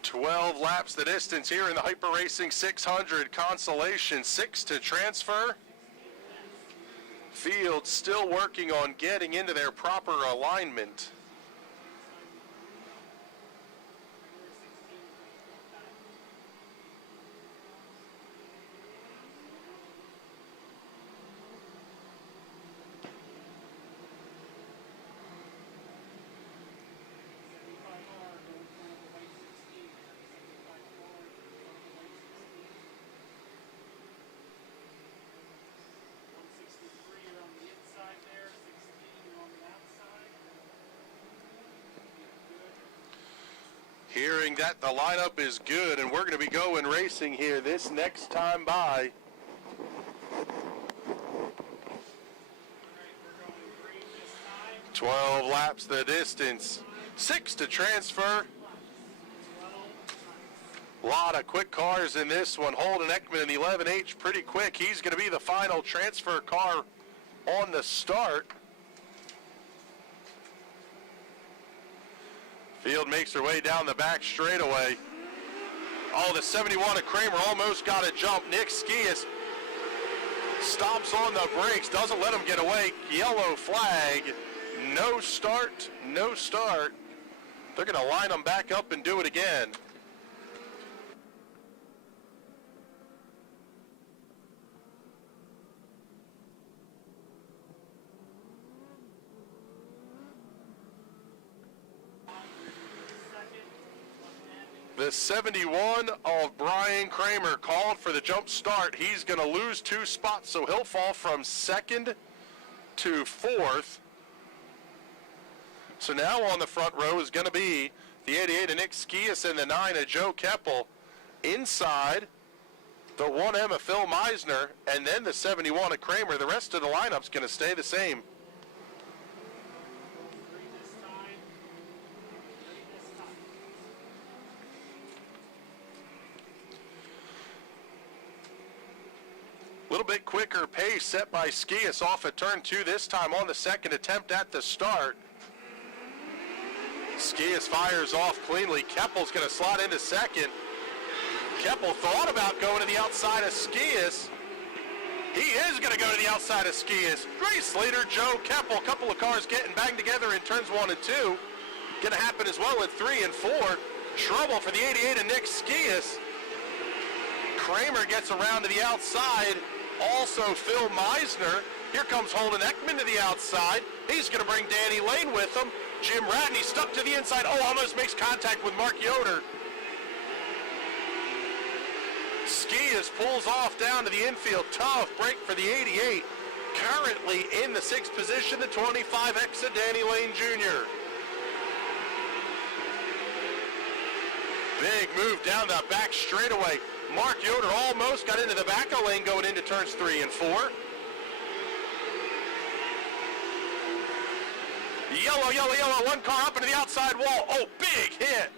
"12 laps the distance here in the Hyper Racing 600 Consolation, 6 to transfer. Field still working on getting into their proper alignment. Hearing that the lineup is good, and we're going to be going racing here this next time by. 12 laps the distance, 6 to transfer. A lot of quick cars in this one. Holden Ekman in the 11H pretty quick. He's going to be the final transfer car on the start. Field makes her way down the back straightaway. Oh, the 71 of Kramer almost got a jump. Nick Skias stops on the brakes, doesn't let him get away. Yellow flag. No start, no start. They're going to line them back up and do it again. The 71 of Brian Kramer called for the jump start. He's going to lose 2 spots, so he'll fall from 2nd to 4th. So now on the front row is going to be the 88 of Nick Skias and the 9 of Joe Keppel. Inside, the 1M of Phil Meisner, and then the 71 of Kramer. The rest of the lineup's going to stay the same. A little bit quicker pace set by Skias off at turn 2 this time on the second attempt at the start. Skias fires off cleanly. Keppel's going to slot into second. Keppel thought about going to the outside of Skias. He is going to go to the outside of Skias. Race leader Joe Keppel. A couple of cars getting banged together in turns 1 and 2. Going to happen as well at 3 and 4. Trouble for the 88 of Nick Skias. Kramer gets around to the outside. Also Phil Meisner. Here comes Holden Ekman to the outside. He's going to bring Danny Lane with him. Jim Ratney stuck to the inside. Oh, almost makes contact with Mark Yoder. Skias pulls off down to the infield. Tough break for the 88. Currently in the 6th position, the 25X of Danny Lane Jr. Big move down the back straightaway. Mark Yoder almost got into the back of lane going into turns 3 and 4. Yellow, yellow, yellow. One car up into the outside wall. Oh, big hit.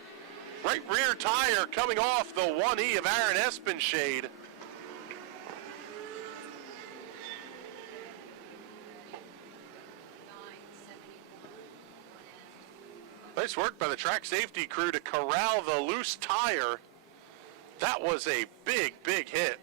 Right rear tire coming off the 1E of Aaron Espenshade. Nice work by the track safety crew to corral the loose tire. That was a big, big hit.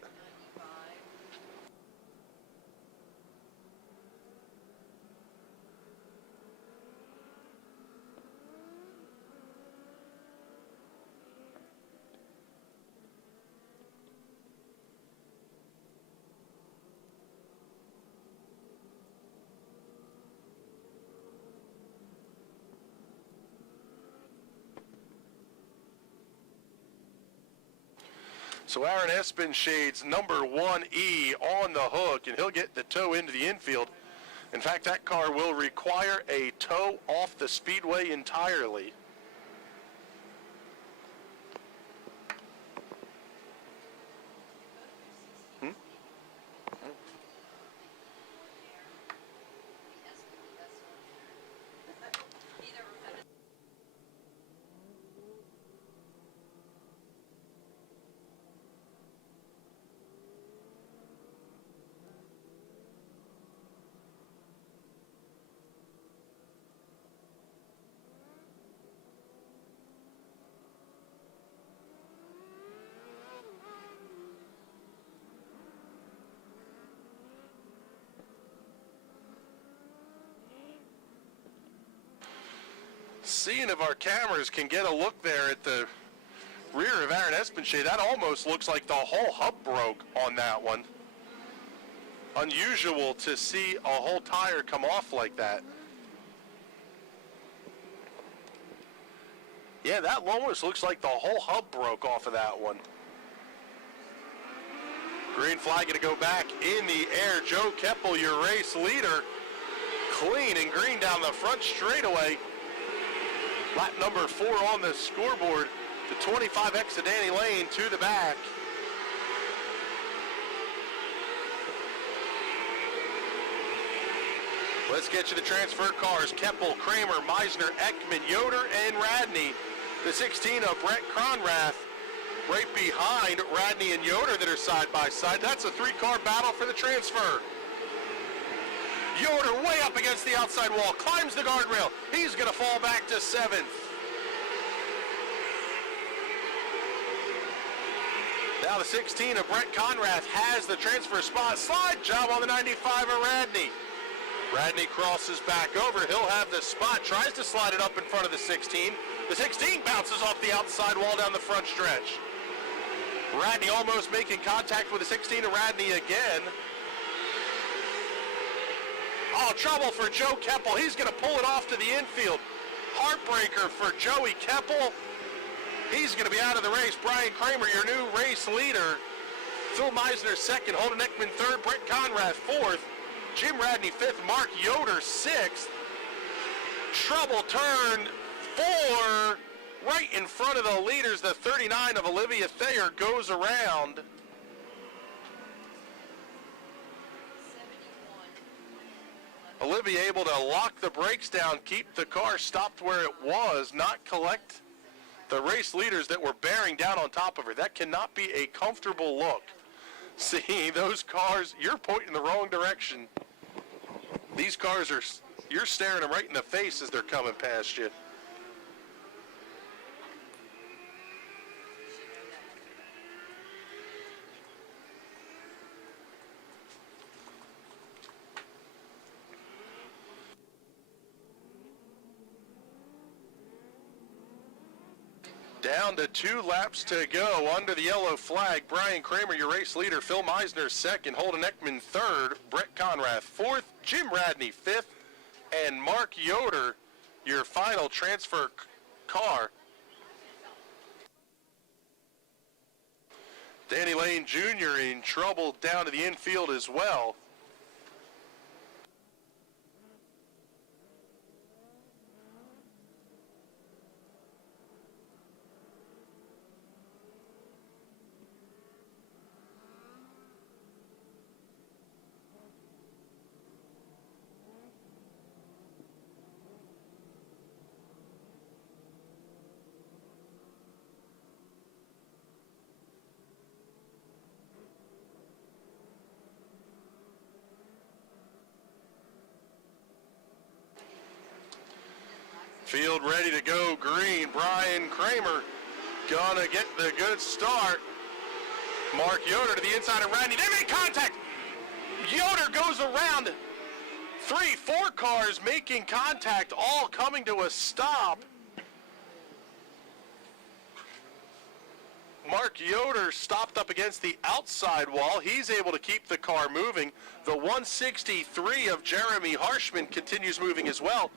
So Aaron Espenshade's number 1E on the hook, and he'll get the tow into the infield. In fact, that car will require a tow off the speedway entirely. Seeing if our cameras can get a look there at the rear of Aaron Espenshade, that almost looks like the whole hub broke on that one. Unusual to see a whole tire come off like that. Yeah, that almost looks like the whole hub broke off of that one. Green flag going to go back in the air. Joe Keppel, your race leader. Clean and green down the front straightaway. Lap number 4 on the scoreboard. The 25X to Danny Lane to the back. Let's get you the transfer cars. Keppel, Kramer, Meisner, Ekman, Yoder, and Radney. The 16 of Brett Conrath right behind Radney and Yoder that are side by side. That's a three-car battle for the transfer. Yoder way up against the outside wall, climbs the guardrail. He's going to fall back to 7th. Now the 16 of Brett Conrath has the transfer spot. Slide job on the 95 of Radney. Radney crosses back over. He'll have the spot, tries to slide it up in front of the 16. The 16 bounces off the outside wall down the front stretch. Radney almost making contact with the 16 of Radney again. Oh, trouble for Joe Keppel. He's going to pull it off to the infield. Heartbreaker for Joey Keppel. He's going to be out of the race. Brian Kramer, your new race leader. Phil Meisner second. Holden Ekman third. Brett Conrath fourth. Jim Radney fifth. Mark Yoder sixth. Trouble turn 4 right in front of the leaders. The 39 of Olivia Thayer goes around. Olivia able to lock the brakes down, keep the car stopped where it was, not collect the race leaders that were bearing down on top of her. That cannot be a comfortable look. See, those cars, you're pointing in the wrong direction. These cars are, you're staring them right in the face as they're coming past you. Down to 2 laps to go under the yellow flag. Brian Kramer, your race leader. Phil Meisner second. Holden Ekman third. Brett Conrath fourth. Jim Radney fifth. And Mark Yoder, your final transfer car. Danny Lane Jr. in trouble down to the infield as well. Field ready to go green. Brian Kramer gonna get the good start. Mark Yoder to the inside of Radney. They make contact. Yoder goes around. 3-4 cars making contact, all coming to a stop. Mark Yoder stopped up against the outside wall. He's able to keep the car moving. The 163 of Jeremy Harshman continues moving as well.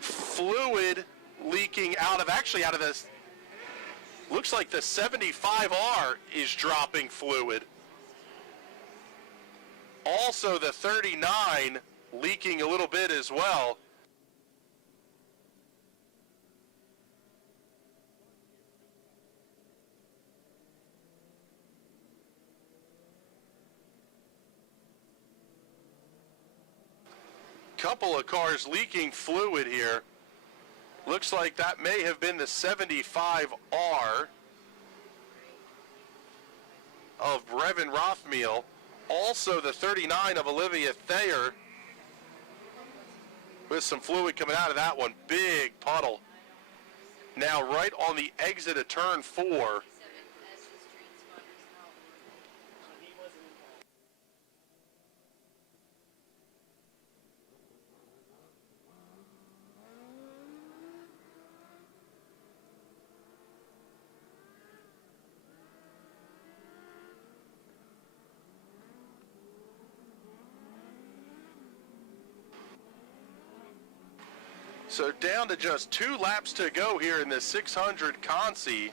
Fluid leaking out of this, looks like the 75R is dropping fluid. Also the 39 leaking a little bit as well. Couple of cars leaking fluid here. Looks like that may have been the 75R of Brevin Rothmeal. Also the 39 of Olivia Thayer with some fluid coming out of that one. Big puddle. Now right on the exit of turn 4. So down to just 2 laps to go here in the 600 Consi.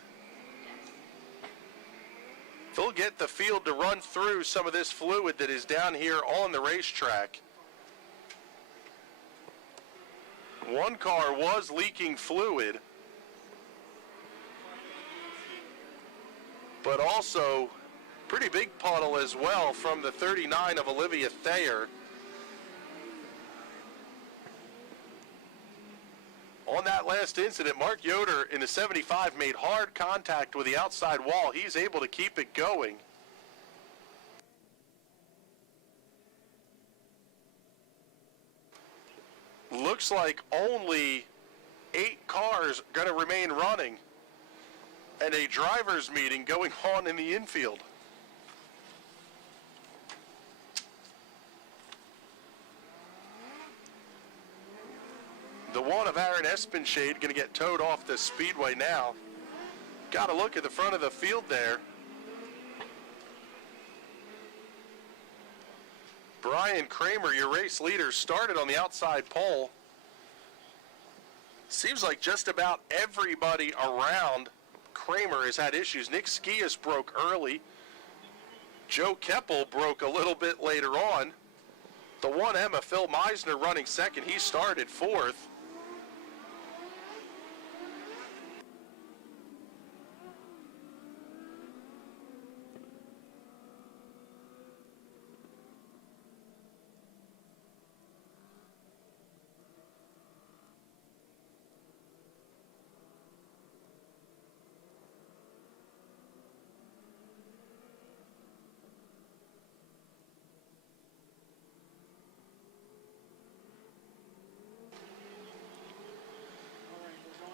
They'll get the field to run through some of this fluid that is down here on the racetrack. One car was leaking fluid. but also pretty big puddle as well from the 39 of Olivia Thayer. On that last incident, Mark Yoder in the 75 made hard contact with the outside wall. He's able to keep it going. Looks like only 8 cars going to remain running, and a driver's meeting going on in the infield. The one of Aaron Espenshade going to get towed off the speedway now. Got to look at the front of the field there. Brian Kramer, your race leader, started on the outside pole. Seems like just about everybody around Kramer has had issues. Nick Skias broke early. Joe Keppel broke a little bit later on. The 1 Emma, Phil Meisner, running second. He started fourth.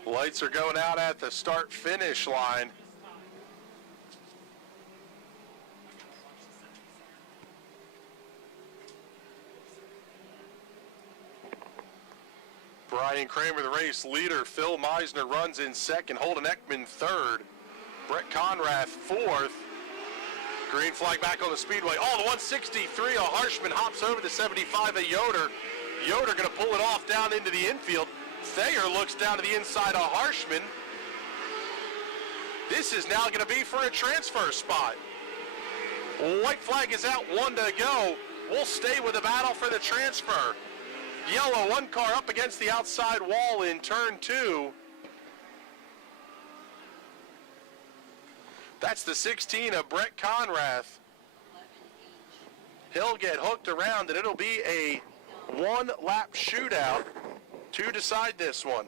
Lights are going out at the start-finish line. Brian Kramer, the race leader. Phil Meisner runs in second. Holden Ekman third. Brett Conrath fourth. Green flag back on the speedway. Oh, the 163 of Harshman hops over the 75 of Yoder. Yoder going to pull it off down into the infield. Thayer looks down to the inside of Harshman. This is now going to be for a transfer spot. White flag is out, 1 to go. We'll stay with the battle for the transfer. Yellow, 1 car up against the outside wall in turn 2. That's the 16 of Brett Conrath. He'll get hooked around, and it'll be a 1-lap shootout to decide this one.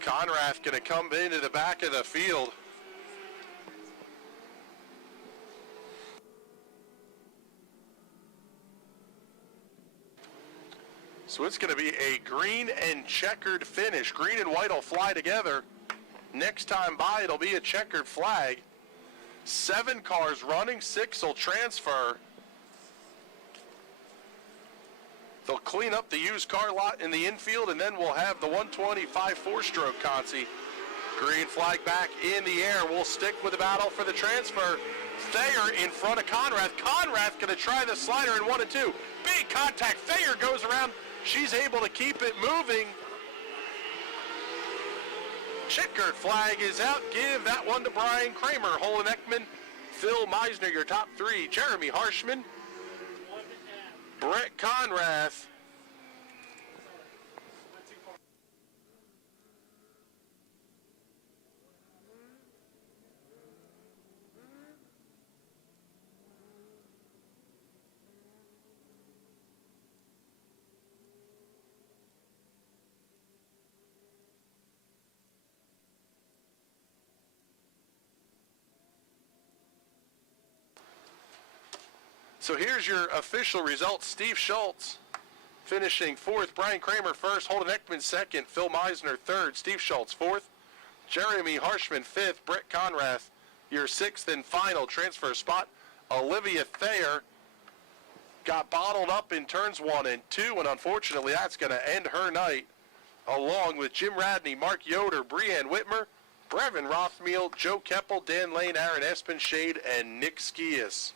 Conrath going to come into the back of the field. So it's going to be a green and checkered finish. Green and white will fly together. Next time by, it'll be a checkered flag. 7 cars running, 6 will transfer. They'll clean up the used car lot in the infield, and then we'll have the 125 4-stroke consi. Green flag back in the air. We'll stick with the battle for the transfer. Thayer in front of Conrath. Conrath going to try the slider in 1 and 2. Big contact. Thayer goes around. She's able to keep it moving. Checkered flag is out. Give that one to Brian Kramer. Holden Ekman, Phil Meisner, your top 3. Jeremy Harshman, Brett Conrath. So here's your official results. Steve Schultz finishing 4th. Brian Kramer 1st. Holden Ekman 2nd. Phil Meisner 3rd. Steve Schultz 4th. Jeremy Harshman 5th. Brett Conrath, your 6th and final transfer spot. Olivia Thayer got bottled up in turns 1 and 2, and unfortunately that's going to end her night, along with Jim Radney, Mark Yoder, Breanne Whitmer, Brevin Rothmeal, Joe Keppel, Dan Lane, Aaron Espenshade, and Nick Skias.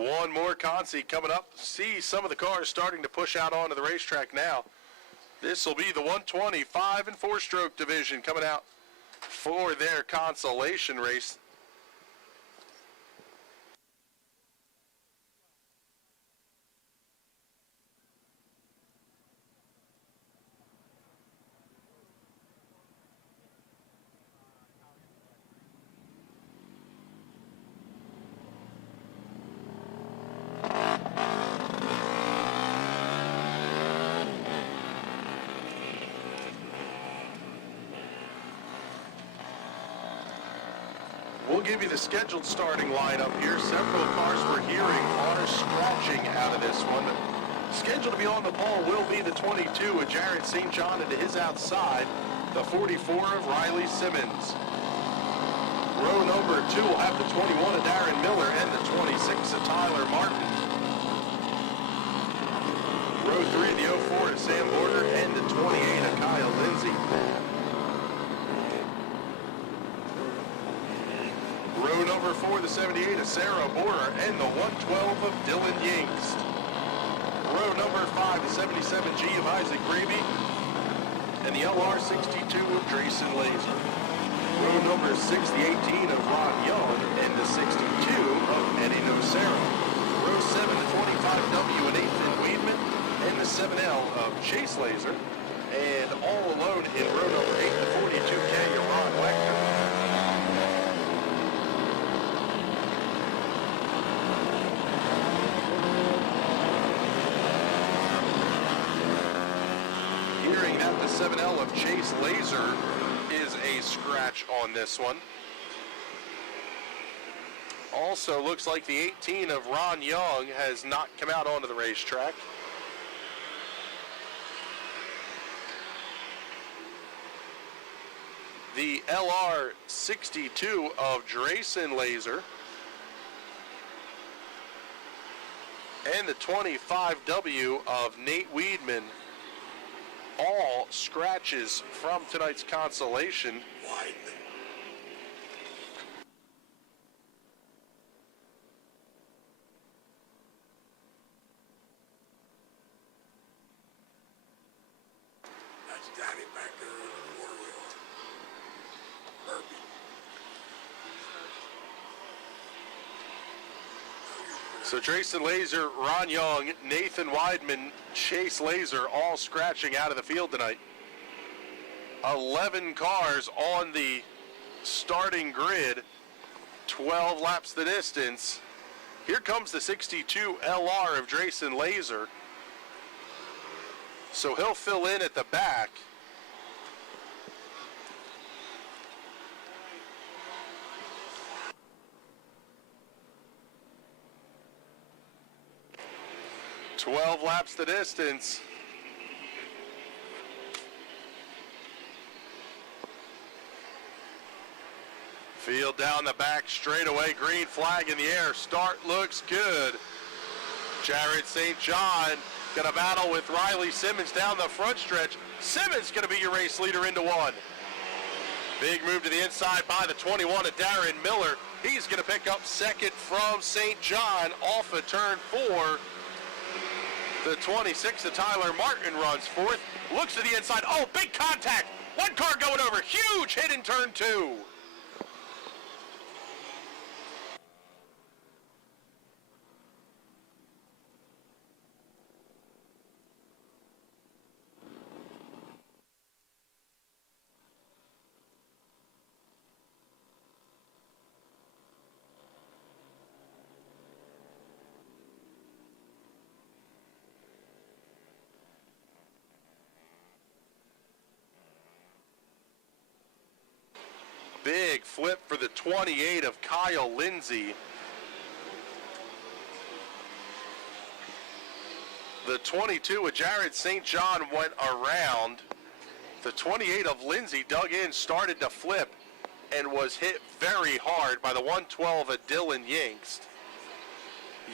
One more consi coming up. See some of the cars starting to push out onto the racetrack now. This will be the 120 5 and 4 stroke division coming out for their consolation race. We'll give you the scheduled starting lineup here. Several cars we're hearing are scratching out of this one. Scheduled to be on the pole will be the 22 of Jared St. John, and to his outside, the 44 of Riley Simmons. Row number 2 will have the 21 of Darren Miller and the 26 of Tyler Martin. Row 3, the 04 of Sam Border and the 28 of Kyle Lindsay. Row number 4, the 78 of Sarah Borer and the 112 of Dylan Yingst. Row number 5, the 77G of Isaac Gravy and the LR62 of Drayson Laser. Row number 6, the 18 of Ron Young and the 62 of Eddie Nocera. Row 7, the 25W of Nathan Weedman and the 7L of Chase Laser. And all alone in row number 8, the 42K of Ron Wechter. That the 7L of Chase Laser is a scratch on this one. Also looks like the 18 of Ron Young has not come out onto the racetrack. The LR62 of Drayson Laser and the 25W of Nate Weedman. All scratches from tonight's consolation. That's Daddy back there in the water wheel. Burpee. So Drayson Laser, Ron Young, Nathan Weidman, Chase Laser all scratching out of the field tonight. 11 cars on the starting grid, 12 laps the distance. Here comes the 62 LR of Drayson Laser. So he'll fill in at the back. "12 laps the distance." Field down the back straightaway, green flag in the air. Start looks good. Jared St. John gonna battle with Riley Simmons down the front stretch. Simmons gonna be your race leader into one. Big move to the inside by the 21 of Darren Miller. He's gonna pick up second from St. John off of turn 4. The 26 of Tyler Martin runs fourth. Looks to the inside. Oh, big contact. One car going over. Huge hit in turn 2. Big flip for the 28 of Kyle Lindsay. The 22 of Jared St. John went around. The 28 of Lindsay dug in, started to flip, and was hit very hard by the 112 of Dylan Yingst.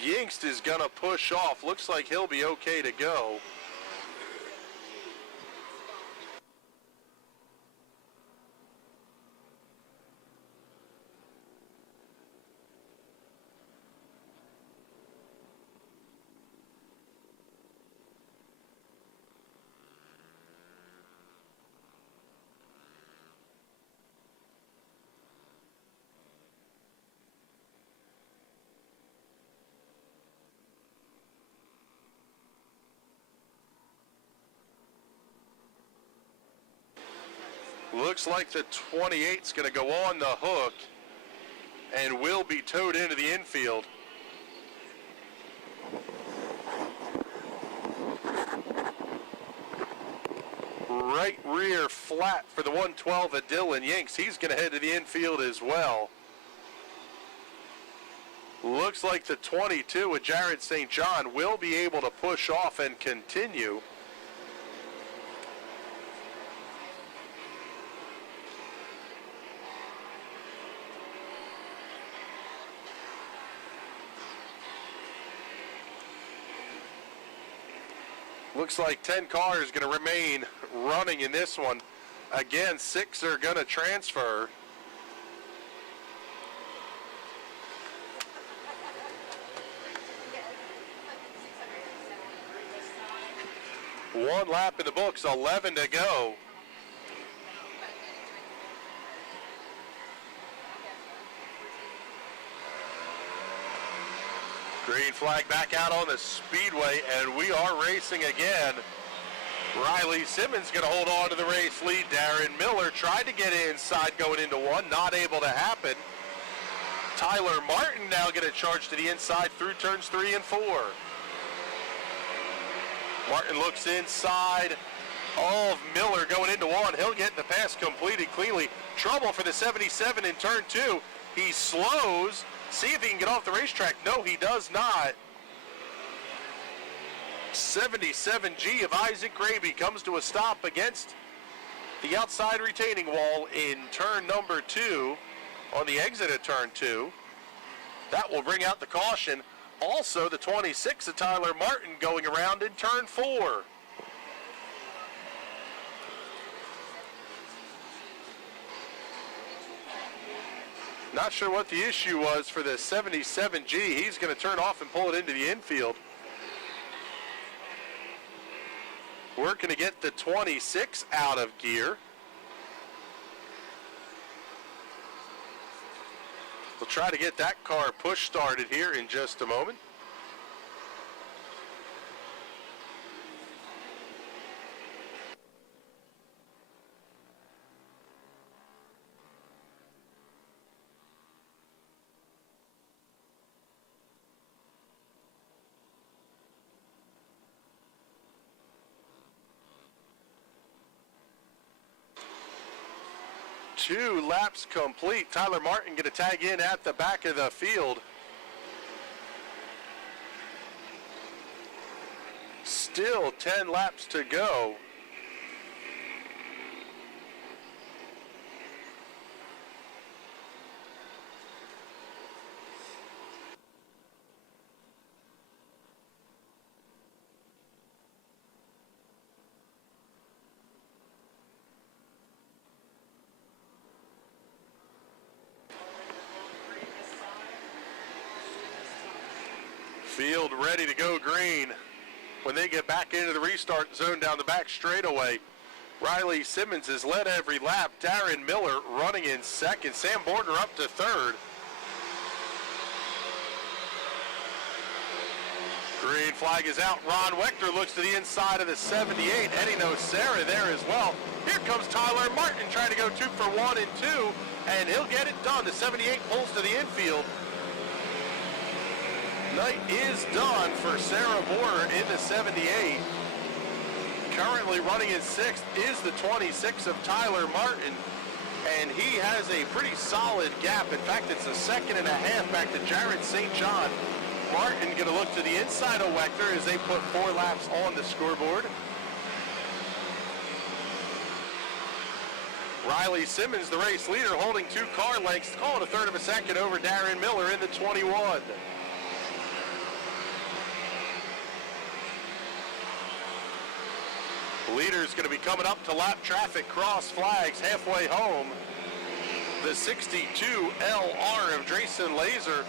Yingst is going to push off. Looks like he'll be okay to go. Looks like the 28's going to go on the hook and will be towed into the infield. Right rear flat for the 112 of Dylan Yanks. He's going to head to the infield as well. Looks like the 22 with Jared St. John will be able to push off and continue. Looks like 10 cars going to remain running in this one. Again, 6 are going to transfer. One lap in the books, 11 to go. Green flag back out on the speedway, and we are racing again. Riley Simmons going to hold on to the race lead. Darren Miller tried to get inside going into one, not able to happen. Tyler Martin now going to charge to the inside through turns 3 and 4. Martin looks inside of Miller going into one. He'll get the pass completed cleanly. Trouble for the 77 in turn 2. He slows. See if he can get off the racetrack. No, he does not. 77G of Isaac Graby comes to a stop against the outside retaining wall in turn number 2 on the exit of turn 2. That will bring out the caution. Also, the 26 of Tyler Martin going around in turn 4. Not sure what the issue was for the 77G. He's going to turn off and pull it into the infield. Working to get the 26 out of gear. We'll try to get that car push started here in just a moment. Two laps complete. Tyler Martin going to tag in at the back of the field. Still 10 laps to go. Field ready to go green when they get back into the restart zone down the back straightaway. Riley Simmons has led every lap. Darren Miller running in second. Sam Border up to third. Green flag is out. Ron Wechter looks to the inside of the 78. Eddie Nocera there as well. Here comes Tyler Martin trying to go 2 for 1 and 2, and he'll get it done. The 78 pulls to the infield. Night is done for Sarah Borer in the 78. Currently running in 6th is the 26 of Tyler Martin, and he has a pretty solid gap. In fact, it's a second and a half back to Jared St. John. Martin going to look to the inside of Wechter as they put 4 laps on the scoreboard. Riley Simmons, the race leader, holding 2 car lengths, calling a third of a second over Darren Miller in the 21. Leader's going to be coming up to lap traffic, cross flags halfway home. The 62 LR of Drayson Laser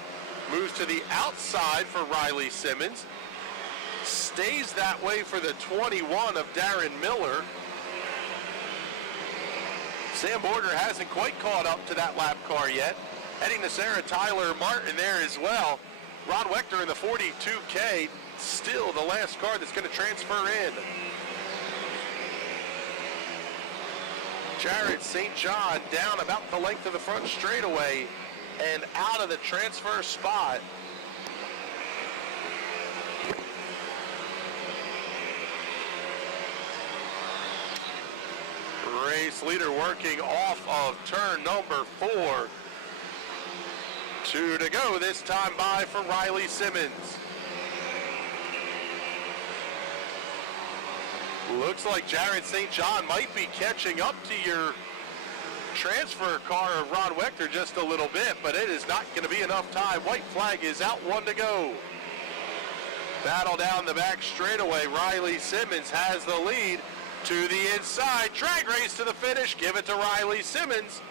moves to the outside for Riley Simmons. Stays that way for the 21 of Darren Miller. Sam Border hasn't quite caught up to that lap car yet. Heading to Sarah, Tyler Martin there as well. Ron Wechter in the 42K, still the last car that's going to transfer in. Jared St. John down about the length of the front straightaway and out of the transfer spot. Race leader working off of turn number 4. 2 to go, this time by for Riley Simmons. Looks like Jared St. John might be catching up to your transfer car of Ron Wechter just a little bit, but it is not going to be enough time. White flag is out, 1 to go. Battle down the back straightaway. Riley Simmons has the lead to the inside. Drag race to the finish. Give it to Riley Simmons.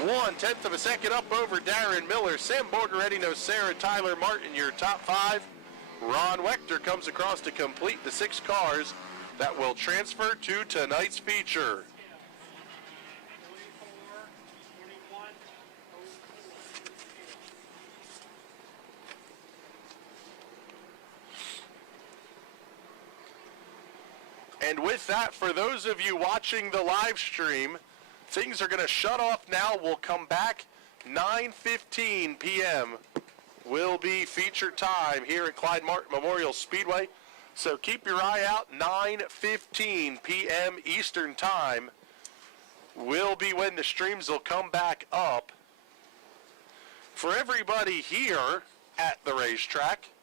1/10 of a second up over Darren Miller. Sam Borgeretti, Sarah, Tyler Martin, your top 5. Ron Wechter comes across to complete the 6 cars that will transfer to tonight's feature. And with that, for those of you watching the live stream, things are going to shut off now. We'll come back 9:15 p.m. will be feature time here at Clyde Martin Memorial Speedway. So keep your eye out. 9:15 p.m. Eastern Time will be when the streams will come back up. For everybody here at the racetrack,